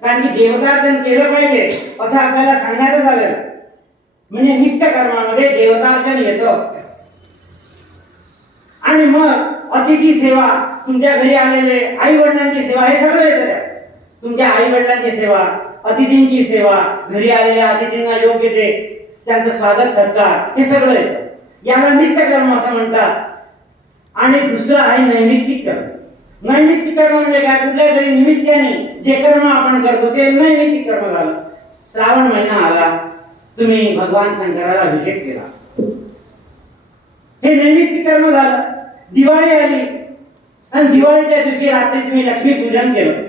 कारण की देवतार्चन केलं पाहिजे असं आपल्याला सांगण्यात आलं. म्हणजे नित्य कर्मामध्ये देवतार्चन येतं. आणि मग अतिथी सेवा, तुमच्या घरी आलेले आई वडिलांची सेवा, हे सगळं येतं त्यात. तुमच्या आई वडिलांची सेवा, अतिथींची सेवा, घरी आलेल्या अतिथींना योग्य ते त्यांचं स्वागत सत्कार, हे सगळं येतं. याला नित्य कर्म असं म्हणतात. आणि दुसरं आहे नैमित्तिक कर्म. नैमित्तिक कर्म म्हणजे काय? कुठल्या तरी निमित्ताने जे कर्म आपण करतो ते नैमित्तिक कर्म झालं. श्रावण महिना आला, तुम्ही भगवान शंकराला अभिषेक केला, हे नैमित्तिक कर्म झालं. दिवाळी आली आणि दिवाळीच्या दिवशी रात्री तुम्ही लक्ष्मीपूजन केलं.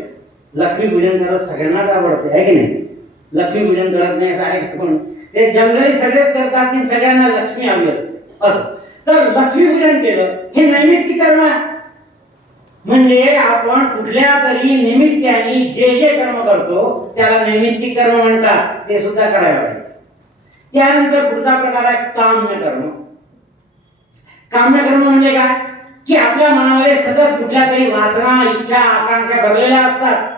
लक्ष्मीपूजन करत सगळ्यांनाच आवडते आहे की नाही? लक्ष्मीपूजन करत नाही असं आहे कोण? ते जनरली सगळेच करतात की सगळ्यांना लक्ष्मी हवी असते असं. तर लक्ष्मीपूजन केलं हे नैमित्तिक कर्म आहे. म्हणजे आपण कुठल्या तरी निमित्ताने जे जे कर्म करतो त्याला नैमित्तिक कर्म म्हणतात, ते सुद्धा करायला पाहिजे. त्यानंतर पुढचा प्रकार आहे काम्य कर्म. काम्य कर्म म्हणजे काय की आपल्या मनामध्ये सतत कुठल्या तरी वासना, इच्छा, आकांक्षा भरलेल्या असतात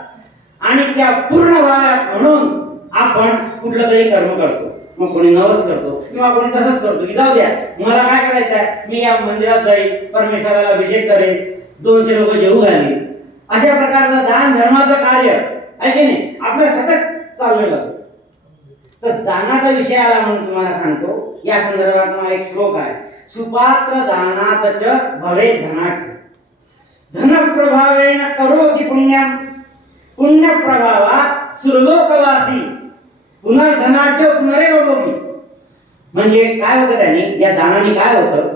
आणि त्या पूर्ण व्हाव्यात म्हणून आपण कुठलं तरी कर्म करतो. मग कोणी नवस करतो किंवा कोणी तसंच करतो की जाऊ द्या मला काय करायचं आहे, मी या मंदिरात जाईल, परमेश्वराला अभिषेक करेन, 200 लोक जेवू घालीन. अशा प्रकारचं दान धर्माचं कार्य आहे की नाही आपलं सतत चाललेलं असतं. तर दानाचा विषय आला म्हणून तुम्हाला सांगतो. या संदर्भात मला एक श्लोक आहे, सुपात्र दानातच भवे धनाढ्य, धन प्रभावेन करोति पुण्यम, पुण्य प्रभावात सुरलोकवासी, पुनर्धनाढ्य पुनरेव भोगी. म्हणजे काय होतं त्याने, या दानाने काय होतं,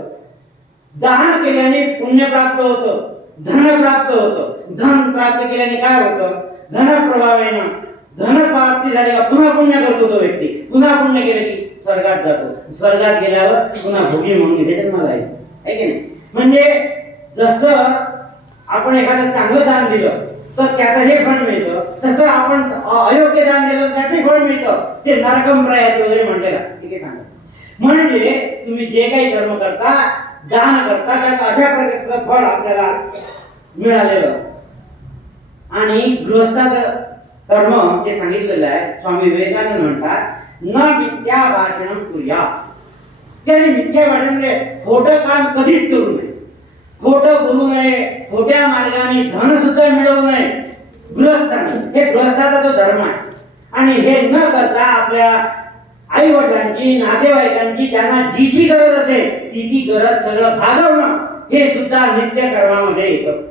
दान केल्याने पुण्य प्राप्त होतं, धन प्राप्त होतं. धन प्राप्त केल्याने काय होतं, धन प्रभावेन धन प्राप्ती झाली का पुन्हा पुण्य करतो तो व्यक्ती, पुन्हा पुण्य केलं की स्वर्गात जातो, स्वर्गात गेल्यावर पुन्हा भोगी म्हणून इथे जन्माला येतो आहे की नाही. म्हणजे जसं आपण एखादं चांगलं दान दिलं तर त्याचं हे फळ मिळतं, तसं आपण अयोग्य दान दिलं त्याचे फळ मिळतं. ते नरकम प्रयाती वगैरे म्हटलेलं ठीक आहे सांगा. म्हणजे तुम्ही जे काही कर्म करता, दान करता, त्याचं अशा प्रकारचं फळ आपल्याला मिळालेलं असतं. आणि गृहस्थाचं कर्म जे सांगितलेलं आहे, स्वामी विवेकानंद म्हणतात न मिथ्या भाषण करूया. त्याने मिथ्या भाषण म्हणजे खोटं काम कधीच करू नये, खोटं बोलू नये, खोट्या मार्गाने धन सुद्धा मिळवू नये गृहस्थाने. हे गृहस्थाचा तो धर्म आहे. आणि हे न करता आपल्या आई वडिलांची, नातेवाईकांची ज्यांना जी जी गरज असेल ती गरज सगळं भागवणं हे सुद्धा नित्य कर्मामध्ये येतं.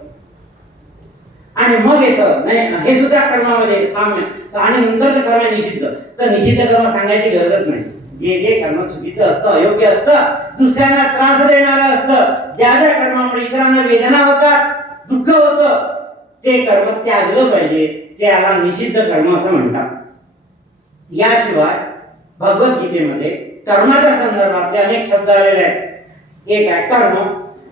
आणि मग येतं नाही हे सुद्धा कर्मामध्ये काम्य. आणि नंतरचं कर्म निषिद्ध. तर निषिद्ध कर्म सांगायची गरजच नाही. जे जे कर्म चुकीचं असतं, अयोग्य असतं, दुसऱ्यांना त्रास देणारं असतं, ज्या ज्या कर्मामुळे इतरांना वेदना होतात, दुःख होतं, ते कर्म त्यागलं पाहिजे. त्याला निषिद्ध कर्म असं म्हणतात. याशिवाय भगवद्गीतेमध्ये कर्माच्या संदर्भातले अनेक शब्द आलेले आहेत. एक आहे कर्म,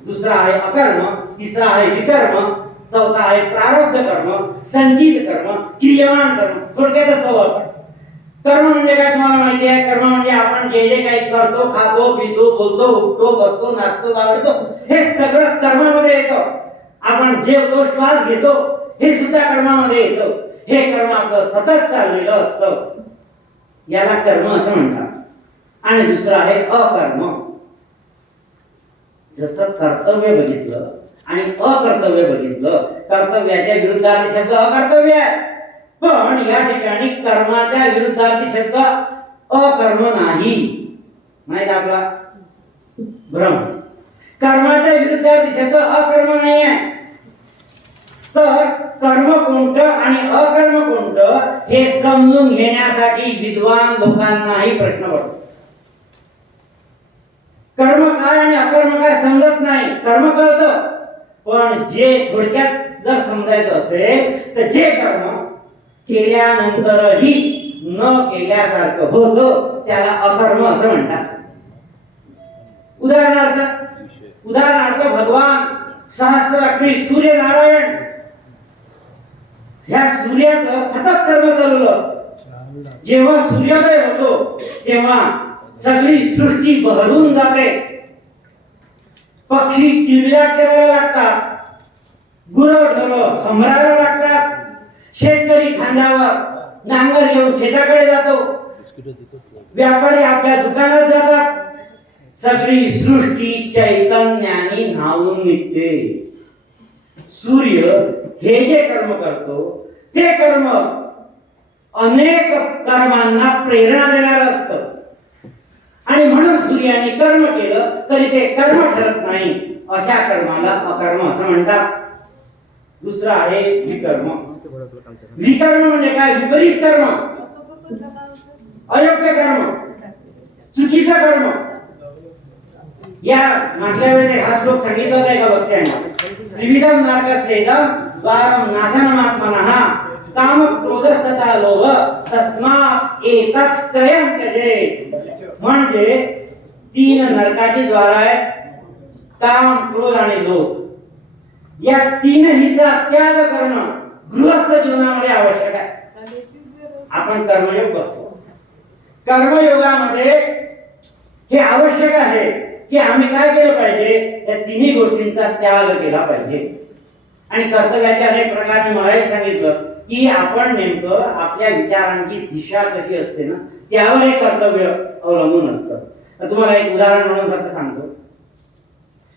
दुसरा आहे अकर्म, तिसरा आहे विकर्म, चौथा आहे प्रारब्ध कर्म, संचित कर्म, क्रियमान कर्म. थोडक्यातच पाहू आपण. कर्म म्हणजे काय तुम्हाला माहिती आहे. कर्म म्हणजे आपण जे जे काही करतो, खातो, पितो, बोलतो, उठतो, बसतो, नाचतो, बागडतो, हे सगळं कर्मामध्ये येतं. आपण जेवतो, श्वास घेतो, हे सुद्धा कर्मामध्ये येतं. हे कर्म आपलं सतत चाललेलं असतं, याला कर्म असं म्हणतात. आणि दुसरं आहे अकर्म. जसं कर्तव्य बघितलं आणि अकर्तव्य बघितलं, कर्तव्याच्या विरुद्धार्थी शब्द अकर्तव्य आहे, पण या ठिकाणी कर्माच्या विरुद्धार्थी शब्द अकर्म नाही. माहित आपला भ्रम. कर्माच्या विरुद्धार्थी शब्द अकर्म नाही आहे. तर कर्म कोणतं आणि अकर्म कोणतं हे समजून घेण्यासाठी विद्वान लोकांनाही प्रश्न पडतो. कर्म काय आणि अकर्म काय समजत नाही. कर्म कळतं, पण जे थोडक्यात जर समजायचं असेल तर जे कर्म केल्यानंतरही न केल्यासारखं होतं त्याला अकर्म असं म्हणतात. उदाहरणार्थ भगवान सहस्राक्षी सूर्यनारायण ह्या सूर्याचं सतत कर्म चालू असतं. जेव्हा सूर्योदय होतो तेव्हा सगळी सृष्टी बहरून जाते. पक्षी किलबिलाट करायला लागतात, गुरढोरं हमरायला लागतात, शेतकरी खांद्यावर नांगर घेऊन शेताकडे जातो, व्यापारी आपल्या दुकानात जातात. सगळी सृष्टी चैतन्याने न्हावून निघते. सूर्य हे जे कर्म करतो ते कर्म अनेक कर्मांना प्रेरणा देणार असतं. आणि म्हणून सूर्याने कर्म केलं तरी ते कर्म ठरत नाही. अशा कर्माला अकर्म असं म्हणतात. दुसरा आहे विकर्म. विकर्म म्हणजे काय, विपरीत कर्म, अयोग्य कर्म, चुकीचं कर्म. या मागल्या वेळेस हा श्लोक सांगितला होता एका वक्त्याने, त्रिविधम नरकस्येदम द्वारम नाशनमात्मनः काम क्रोधस्तथा लोभ तस्मात् एतत्त्रयं त्यजेत. म्हणजे 3 नरकाची द्वार आहेत, काम, क्रोध आणि लोभ. या तीनहीचा त्याग करणं गृहस्थ जीवनामध्ये आवश्यक आहे. आपण कर्मयोग बघतो, कर्मयोगामध्ये हे आवश्यक आहे की आम्ही काय केलं पाहिजे, या तिन्ही गोष्टींचा त्याग केला पाहिजे. आणि कर्तव्याचे अनेक प्रकार मी मलाही सांगितलं की आपण नेमकं आपल्या विचारांची दिशा कशी असते ना, त्यावर हे कर्तव्य अवलंबून असतं. तर तुम्हाला एक उदाहरण म्हणून फक्त सांगतो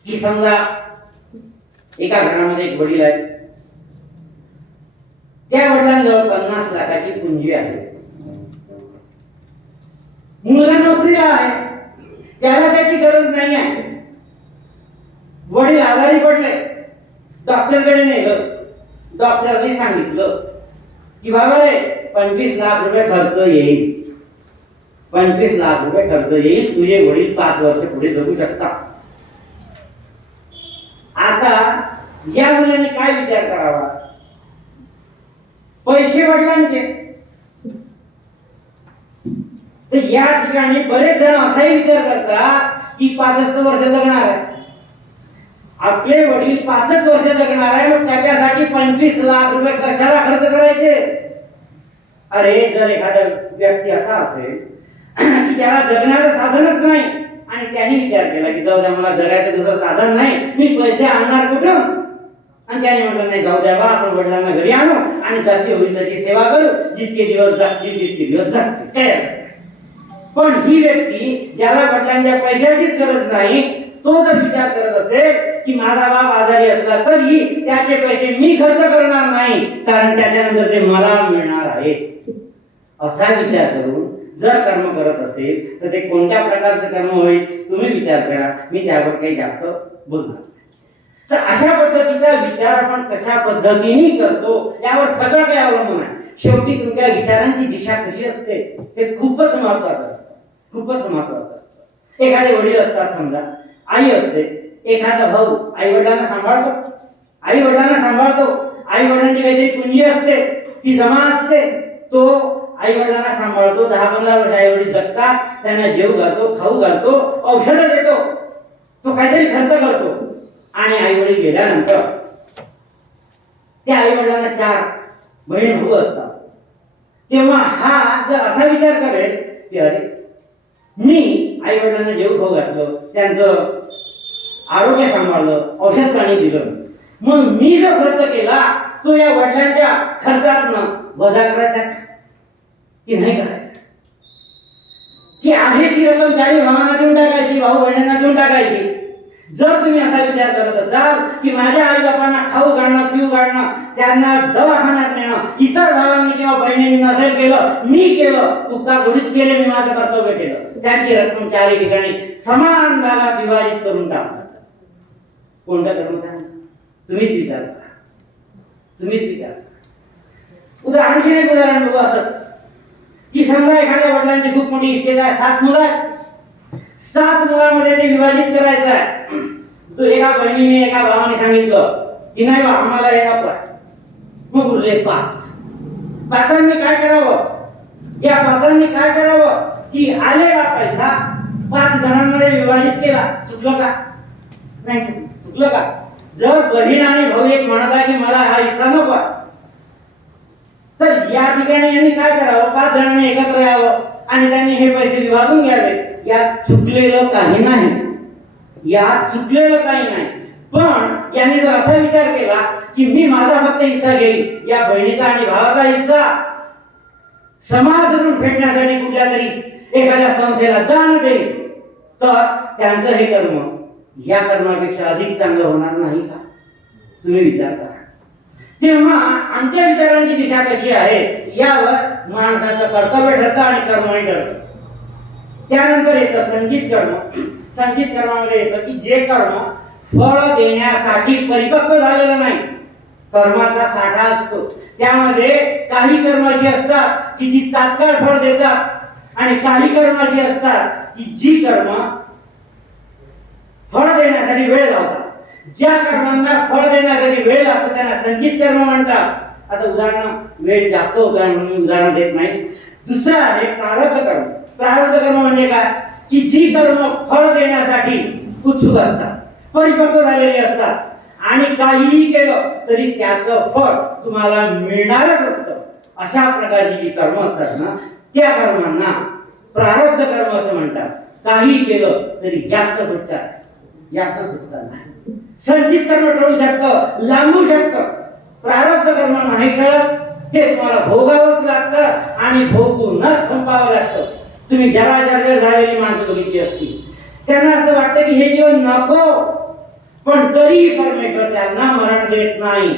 की समजा एका घरामध्ये एक वडील आहेत, त्या वडिलांजवळ 50 लाखाची पुंजी आहे. मुलगा नोकरीला आहे, त्याला त्याची गरज नाही आहे. वडील आजारी पडले, डॉक्टरकडे नेलं. डॉक्टरने सांगितलं की बाबा रे 25 लाख रुपये खर्च येईल, 25 लाख रुपये खर्च येईल, तुझे वडील 5 वर्ष पुढे जगू शकतात. आता या मुलाने काय विचार करावा, पैसे वडिलांचे. तर या ठिकाणी बरेच जण असाही विचार करतात की 5 वर्ष जगणार आहे, आपले वडील 5 वर्ष जगणार आहे, मग त्याच्यासाठी 25 लाख रुपये कशाला खर्च करायचे. अरे जर एखादा व्यक्ती असा असेल की त्याला जगण्याचं साधनच नाही आणि त्याने विचार केला की जाऊ द्या, मला जगायचं दुसरं साधन नाही, मी पैसे आणणार कुठून, आणि त्याने म्हटलं नाही जाऊ द्या बा, आपण वडिलांना घरी आणू आणि जशी होईल तशी सेवा करू, जितके दिवस जातील तितके दिवस जातील. पण ही व्यक्ती ज्याला वडिलांच्या पैशाचीच गरज नाही, तो जर विचार करत असेल की माझा बाप आजारी असला तरी त्याचे पैसे मी खर्च करणार नाही, कारण त्याच्यानंतर ते मला मिळणार आहे, असा विचार करून जर कर्म करत असेल तर ते कोणत्या प्रकारचे कर्म होईल तुम्ही विचार करा. मी त्यावर काही जास्त बोलणार. तर अशा पद्धतीचा विचार आपण कशा पद्धतीने करतो यावर सगळं काही अवलंबून आहे. शेवटी तुमच्या विचारांची दिशा कशी असते हे खूपच महत्वाचं असतं, खूपच महत्वाचं असतं. एखादे वडील असतात, समजा आई असते, एखादा भाऊ आई वडिलांना सांभाळतो, आई वडिलांना सांभाळतो, आई वडिलांची काहीतरी पुंजी असते, ती जमा असते, तो आई वडिलांना सांभाळतो. 10-15 वर्ष आई वडील जगतात, त्यांना जेव घालतो, खाऊ घालतो, औषधं देतो, तो काहीतरी खर्च करतो. आणि आई वडील गेल्यानंतर त्या आई वडिलांना 4 बहीण भाऊ असतात. तेव्हा हा जर असा विचार करेल की अरे मी आई वडिलांना जेव खाऊ घातलं, त्यांचं आरोग्य सांभाळलं, औषध पाणी दिलं, मग मी जो खर्च केला तो या वडिलांच्या खर्चातनं वजा करायचा की नाही करायचा, की आहे ती रक्कम 40 भावांना देऊन टाकायची, भाऊ बहिणींना देऊन टाकायची. जर तुम्ही असा विचार करत असाल की माझ्या आई बापांना खाऊ घालणं, पिऊ घालणं, त्यांना दवाखान्यात नेणं इतर भावांनी किंवा बहिणींनी नसेल केलं, मी केलं, उपकार थोडीच केले, मी माझं कर्तव्य केलं, त्यांची रक्कम 4 ठिकाणी समान भागात विभाजित करून टाकतात. कोणतं कर्म सांगा, तुम्हीच विचार करा, तुम्हीच विचार करा. आणखीन एक उदाहरण बघू असंच की समजा एखाद्या वडिलांची खूप मोठी इस्टेट आहे, 7 मुलं आहेत, 7 मुलांमध्ये ते विभाजित करायचं आहे. तो एका बहिणीने एका भावाने सांगितलं की नाही बा आम्हाला हे नको आहे, मग उरले 5. 5 काय करावं, या 5 काय करावं की आलेला पैसा 5 जणांमध्ये विभाजित केला. चुकलं का, नाही चुकलं का. जर बहीण आणि भाऊ एक म्हणत आहे की मला हा हिस्सा नको आहे, तर या ठिकाणी यांनी काय करावं, 5 जणांनी एकत्र यावं आणि त्यांनी हे पैसे विभागून घ्यावे. यात चुकलेलं काही नाही, यात चुकलेलं काही नाही. पण यांनी जर असा विचार केला की मी माझा फक्त हिस्सा घेईन, या बहिणीचा आणि भावाचा हिस्सा समाज करून फेडण्यासाठी कुठल्या तरी एखाद्या संस्थेला दान देईल, तर त्यांचं हे कर्म या कर्मापेक्षा अधिक चांगलं होणार नाही का, तुम्ही विचार करा. तेव्हा आमच्या विचारांची दिशा कशी आहे यावर माणसाचं कर्तव्य ठरतं आणि कर्मही ठरतं. त्यानंतर येतं संचित कर्म. संचित कर्मामध्ये येतं की जे कर्म फळ देण्यासाठी परिपक्व झालेलं नाही, कर्माचा साठा असतो. त्यामध्ये काही कर्म अशी असतात की जी तात्काळ फळ देतात आणि काही कर्म अशी असतात की जी कर्म फळ देण्यासाठी वेळ लावतात. ज्या कर्मांना फळ देण्यासाठी वेळ लागतो त्यांना संचित कर्म म्हणतात. आता उदाहरण वेळ जास्त होत आहे म्हणून मी उदाहरण देत नाही. दुसरं आहे प्रारब्ध कर्म. प्रारब्ध कर्म म्हणजे काय की जी कर्म फळ देण्यासाठी उत्सुक असतात, परिपक्व झालेली असतात आणि काहीही केलं तरी त्याचं फळ तुम्हाला मिळणारच असतं. अशा प्रकारची जी कर्म असतात ना त्या कर्मांना प्रारब्ध कर्म असं म्हणतात. काही केलं तरी यातनं सुटतात, यातनं सुटतात नाही. संचित कर्म टळू शकतं, लांबू शकतं. प्रारब्ध कर्म नाही टळत, ते तुम्हाला भोगावंच लागतं आणि भोगूनच संपावं लागतं. तुम्ही जरा जर्जर झालेली माणसं बघितली असती, त्यांना असं वाटतं की हे जीवन नको, पण तरी परमेश्वर त्यांना मरण देत नाही.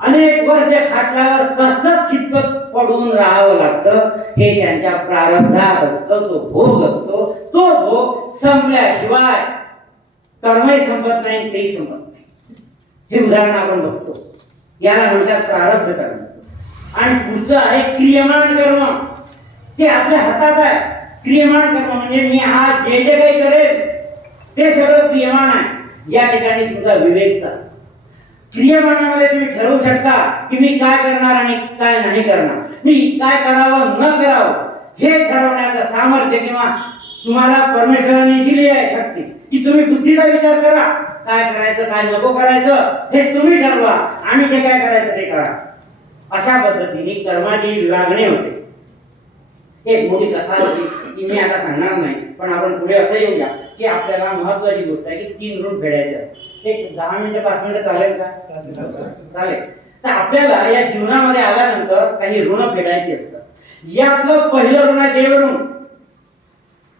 अनेक वर्ष खाटल्यावर तसंच कितपत पडून राहावं लागतं. हे त्यांच्या प्रारब्धात असतं, तो भोग असतो. तो भोग संपल्याशिवाय कर्मही संपत नाही, तेही संपत नाही. हे उदाहरण आपण बघतो. याला म्हणतात प्रारब्ध कर्म. आणि पुढचं आहे क्रियमाण कर्म. ते आपल्या हातात आहे. क्रियमाण कर्म म्हणजे मी आज जे जे काही करेल ते सगळं क्रियमाण आहे. या ठिकाणी तुमचा विवेक चालतो. क्रियमाणामध्ये तुम्ही ठरवू शकता की मी काय करणार आणि काय नाही करणार, मी काय करावं न करावं हे ठरवण्याचं सामर्थ्य किंवा तुम्हाला परमेश्वराने दिली आहे शक्ती की तुम्ही बुद्धीचा विचार करा. काय करायचं काय नको करायचं हे तुम्ही ठरवा आणि जे काय करायचं ते करा. अशा पद्धतीने कर्माची विभागणी होते. एक मोठी कथा होती ती मी आता सांगणार नाही, पण आपण पुढे असं येऊया की आपल्याला महत्वाची गोष्ट आहे की 3 ऋण फेडायचे असतात. एक 10 मिनिटं 5 मिनिटं चालेल का? चालेल. तर आपल्याला या जीवनामध्ये आल्यानंतर काही ऋण फेडायची असतात. यातलं पहिलं ऋण आहे देवऋण.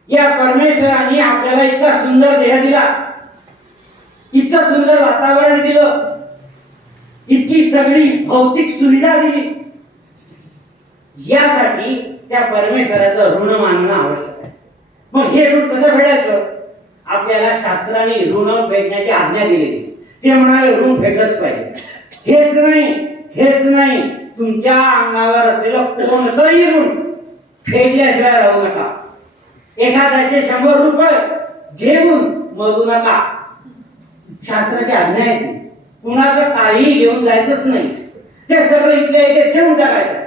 या परमेश्वराने आपल्याला इतका सुंदर देह दिला, इतकं सुंदर वातावरण दिलं, इतकी सगळी भौतिक सुविधा दिली. यासाठी त्या परमेश्वराचं ऋण मानणं आवश्यक आहे. मग हे ऋण कसं फेडायचं? आपल्याला शास्त्राने ऋण फेडण्याची आज्ञा दिलेली. ते म्हणाले ऋण फेडलंच पाहिजे. हेच नाही तुमच्या अंगावर असलेलं कोणतंही ऋण फेडल्याशिवाय राहू नका. एखाद्याचे 100 रुपये घेऊन मरू नका. शास्त्राची आज्ञा आहे. कुणाचं काही घेऊन जायचंच नाही. ते सगळं इथल्या इथे ठेवून टाकायचं.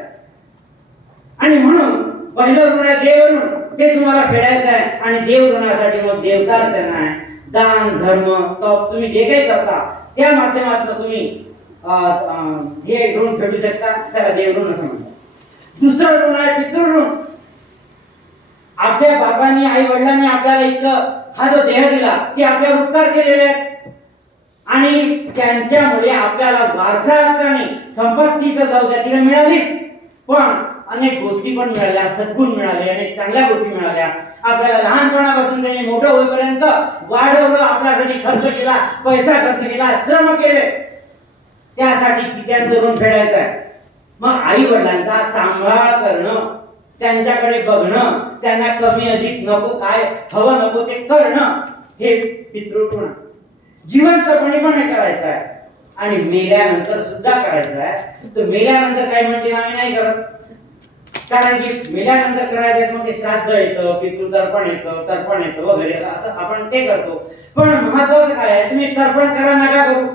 आणि म्हणून पहिलं ऋण आहे देवऋण. ते तुम्हाला फेडायचं आहे. आणि देवऋणासाठी मग देवतार्चना आहे, दान धर्म तप, तुम्ही जे काही करता त्या माध्यमातून तुम्ही हे ऋण फेडू शकता. त्याला देवऋण असं म्हणतात. दुसरं ऋण आहे पितृऋण. आपल्या बाबांनी आई वडिलांनी आपल्याला इतकं हा जो देह दिला ते आपल्यावर उपकार केलेले आहेत आणि त्यांच्यामुळे आपल्याला वारसा हक्काने संपत्ती तर जाऊ द्या तिला मिळालीच, पण अनेक गोष्टी पण मिळाल्या, सद्गुण मिळाले, अनेक चांगल्या गोष्टी मिळाल्या. आपल्याला लहानपणापासून त्यांनी मोठं होईपर्यंत वाढवलं, आपल्यासाठी खर्च केला, पैसा खर्च केला, श्रम केले. त्यासाठी कित्यांचं ऋण फेडायचं आहे. मग आई वडिलांचा सांभाळ करणं, त्यांच्याकडे बघणं, त्यांना कमी अधिक नको, काय हवं नको ते करणं, हे पितृऋण. जिवंतपणे पण हे करायचं आहे आणि मेल्यानंतर सुद्धा करायचं आहे. तर मेल्यानंतर काय म्हणतील आम्ही नाही करत, कारण की मेल्यानंतर करायचं मग ते श्राद्ध येतं, पितृतर्पण येतं वगैरे असं आपण ते करतो. पण महत्वाचं काय आहे, तुम्ही तर्पण करा नका करू,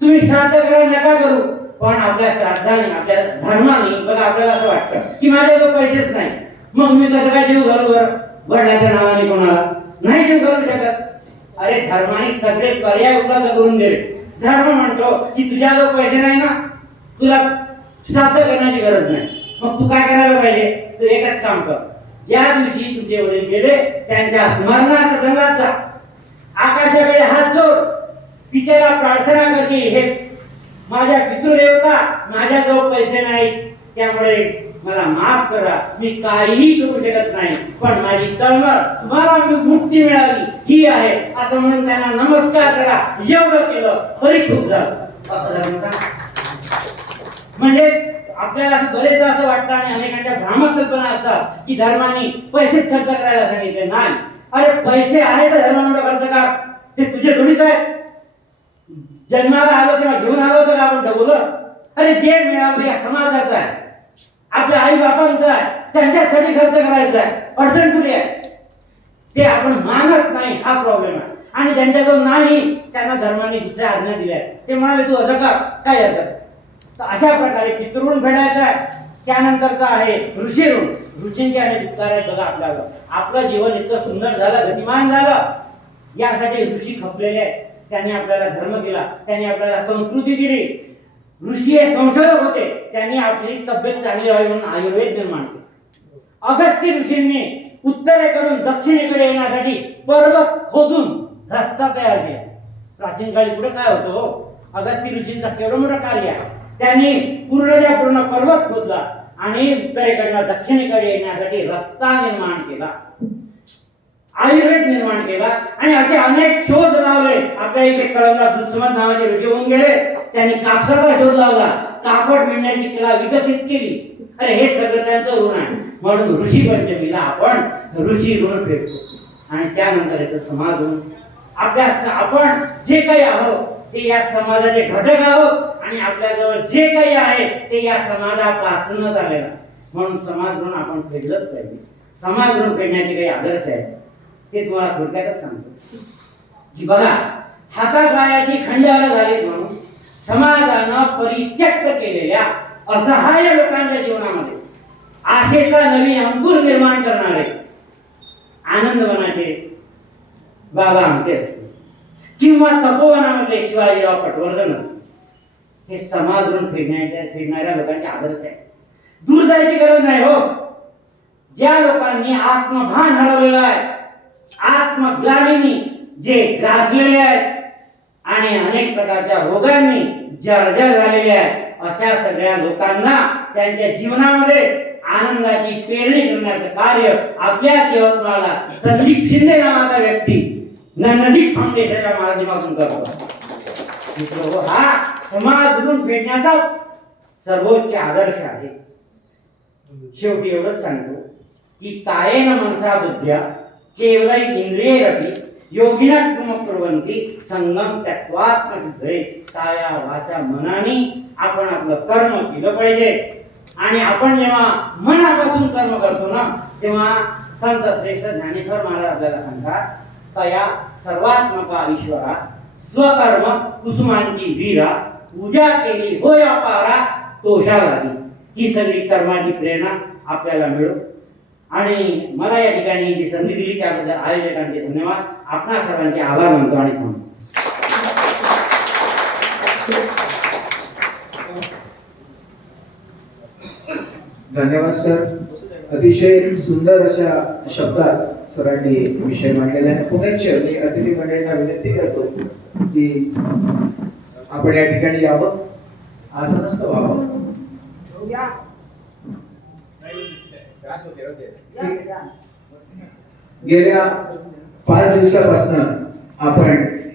तुम्ही श्राद्ध करा नका करू, पण आपल्या श्राद्धाने आपल्या धर्माने बघा आपल्याला असं वाटतं की माझ्याजवळ पैसेच नाही, मग मी कसं काय जीव घालू बरं वडिलांच्या नावाने कोणाला नाही जीव घालू शकत. अरे धर्माने सगळे पर्याय उपलब्ध करून दिले. धर्म म्हणतो की तुझ्याजवळ पैसे नाही ना, तुला श्राद्ध करण्याची गरज नाही, मग तू काय करायला पाहिजे, तू एकच काम कर. ज्या दिवशी तुझे वडील गेले त्यांच्या स्मरणार्थ जंगलात जा, आकाशाकडे हात जोड, पित्याला प्रार्थना कर की हे माझ्या पितृदेवता, माझ्याजवळ पैसे नाही त्यामुळे मला माफ करा, मी काहीही करू शकत नाही, पण माझी तळमळ तुम्हाला मुक्ती मिळावी ही आहे असं म्हणून त्यांना नमस्कार करा. एवढं केलं तरी खूप झालं असं धर्म. म्हणजे आपल्याला असं बरेच असं वाटतं आणि अनेकांच्या भ्रामक कल्पना असतात की धर्माने पैसेच खर्च करायला सांगितले. नाही, अरे पैसे आहे तर धर्मामध्ये खर्च कर, ते तुझे थोडीच आहे. जन्माला आलो तेव्हा घेऊन आलो होतं का आपण डबलं? अरे जे मिळालं या समाजाचं आहे, आपल्या आई बापांचं आहे, त्यांच्यासाठी खर्च करायचा आहे. अडचण कुठे आहे ते आपण मानत नाही, हा प्रॉब्लेम आहे. आणि ज्यांच्याजवळ नाही त्यांना धर्माने दुसऱ्या आज्ञा दिल्या आहेत. ते म्हणाले तू असं कर, काय हरकत. तर अशा प्रकारे पितृऋण फेडायचं आहे. त्यानंतरचा आहे ऋषी ऋण. ऋषींचे अनेक उपकार आहेत बघा आपल्याला. आपलं जीवन इतकं सुंदर झालं, गतिमान झालं, यासाठी ऋषी खपलेले आहेत. त्यांनी आपल्याला धर्म दिला, त्यांनी आपल्याला संस्कृती दिली. ऋषी हे संशोधक होते, त्यांनी आपली तब्येत चांगली व्हावी म्हणून आयुर्वेद निर्माण केले. अगस्त्य ऋषींनी उत्तरेकडून दक्षिणेकडे येण्यासाठी पर्वत खोदून रस्ता तयार केला. प्राचीन काळी पुढे काय होतं हो, अगस्त्य ऋषींचा केवढं मोठं कार्य आहे. त्यांनी पूर्ण पर्वत खोदला आणि उत्तरेकडनं दक्षिणेकडे येण्यासाठी रस्ता निर्माण केला, आयुर्वेद निर्माण केला आणि असे अनेक शोध लावले. आपल्या इथे कळमला दुत्समत नावाचे ऋषी होऊन गेले. त्यांनी कापसाचा शोध लावला, कापड विणण्याची कला विकसित केली. अरे हे सगळं त्यांचं ऋण आहे. म्हणून ऋषी पंचमीला आपण ऋषी ऋण फेडतो. आणि त्यानंतर येतं समाज ऋण. आपण जे काही आहोत ते या समाजाचे घटक आहोत आणि आपल्याजवळ जे काही आहे ते या समाजापासूनच आलेलं. म्हणून समाज ऋण आपण फेडलंच पाहिजे. समाज ऋण फेडण्याचे काही आदर्श आहेत ते तुम्हाला थोडक्यातच सांगतो की बघा, हातापायाची खंडाळं झाली म्हणून समाजानं परित्यक्त केलेल्या असहाय्य लोकांच्या जीवनामध्ये आशेचा नवीन अंकुर निर्माण करणारे आनंदवनाचे बाबा आमटे असतील किंवा तपोवनामधले शिवाजीराव पटवर्धन असतील, हे समाज ऋण फेडणाऱ्या लोकांचे आदर्श आहे. दूर जायची गरज नाही हो. ज्या लोकांनी आत्मभान हरवलेलं आहे, आत्मग्लानीने जे ग्रासलेले आहेत आणि अनेक प्रकारच्या रोगांनी जर्जर झालेले आहेत, अशा सगळ्या लोकांना त्यांच्या जीवनामध्ये आनंदाची पेरणी करण्याचं कार्य आपल्याच यवतमाळला संदीप शिंदे नावाचा व्यक्ती नदी फाउंडेशनच्या माध्यमातून करतो. हा समाज ऋण फेडण्याचाच सर्वोच्च आदर्श आहे. शेवटी एवढंच सांगतो की कायेन मनसा बुद्ध्या केवलै इंद्रियैरपि योगिनः कुर्वन्ति संगम त्यक्त्वात्मशुद्धये. काया वाचा मनाने आपण आपलं कर्म केलं पाहिजे. आणि आपण जेव्हा मनापासून कर्म करतो ना, तेव्हा संत श्रेष्ठ ज्ञानेश्वर महाराज आपल्याला सांगतात, तया सर्वात्मका ईश्वरा स्वकर्म कुसुमांची वीरा पूजा केली होय अपारा तोषा लागली. ही सगळी कर्माची प्रेरणा आपल्याला मिळो. आणि मला या ठिकाणी जी संधी दिली त्याबद्दल आयोजकांचे धन्यवाद. आपणा सर्वांचे आभार मानतो आणि थांबतो. धन्यवाद सर. अतिशय सुंदर अशा शब्दात सरांनी विषय मांडलेला आहे. पुण्याच मी अतिथी मंडळींना विनंती करतो की आपण या ठिकाणी यावं, आसनस्थ व्हावं. गेल्या 5 दिवसापासून आपण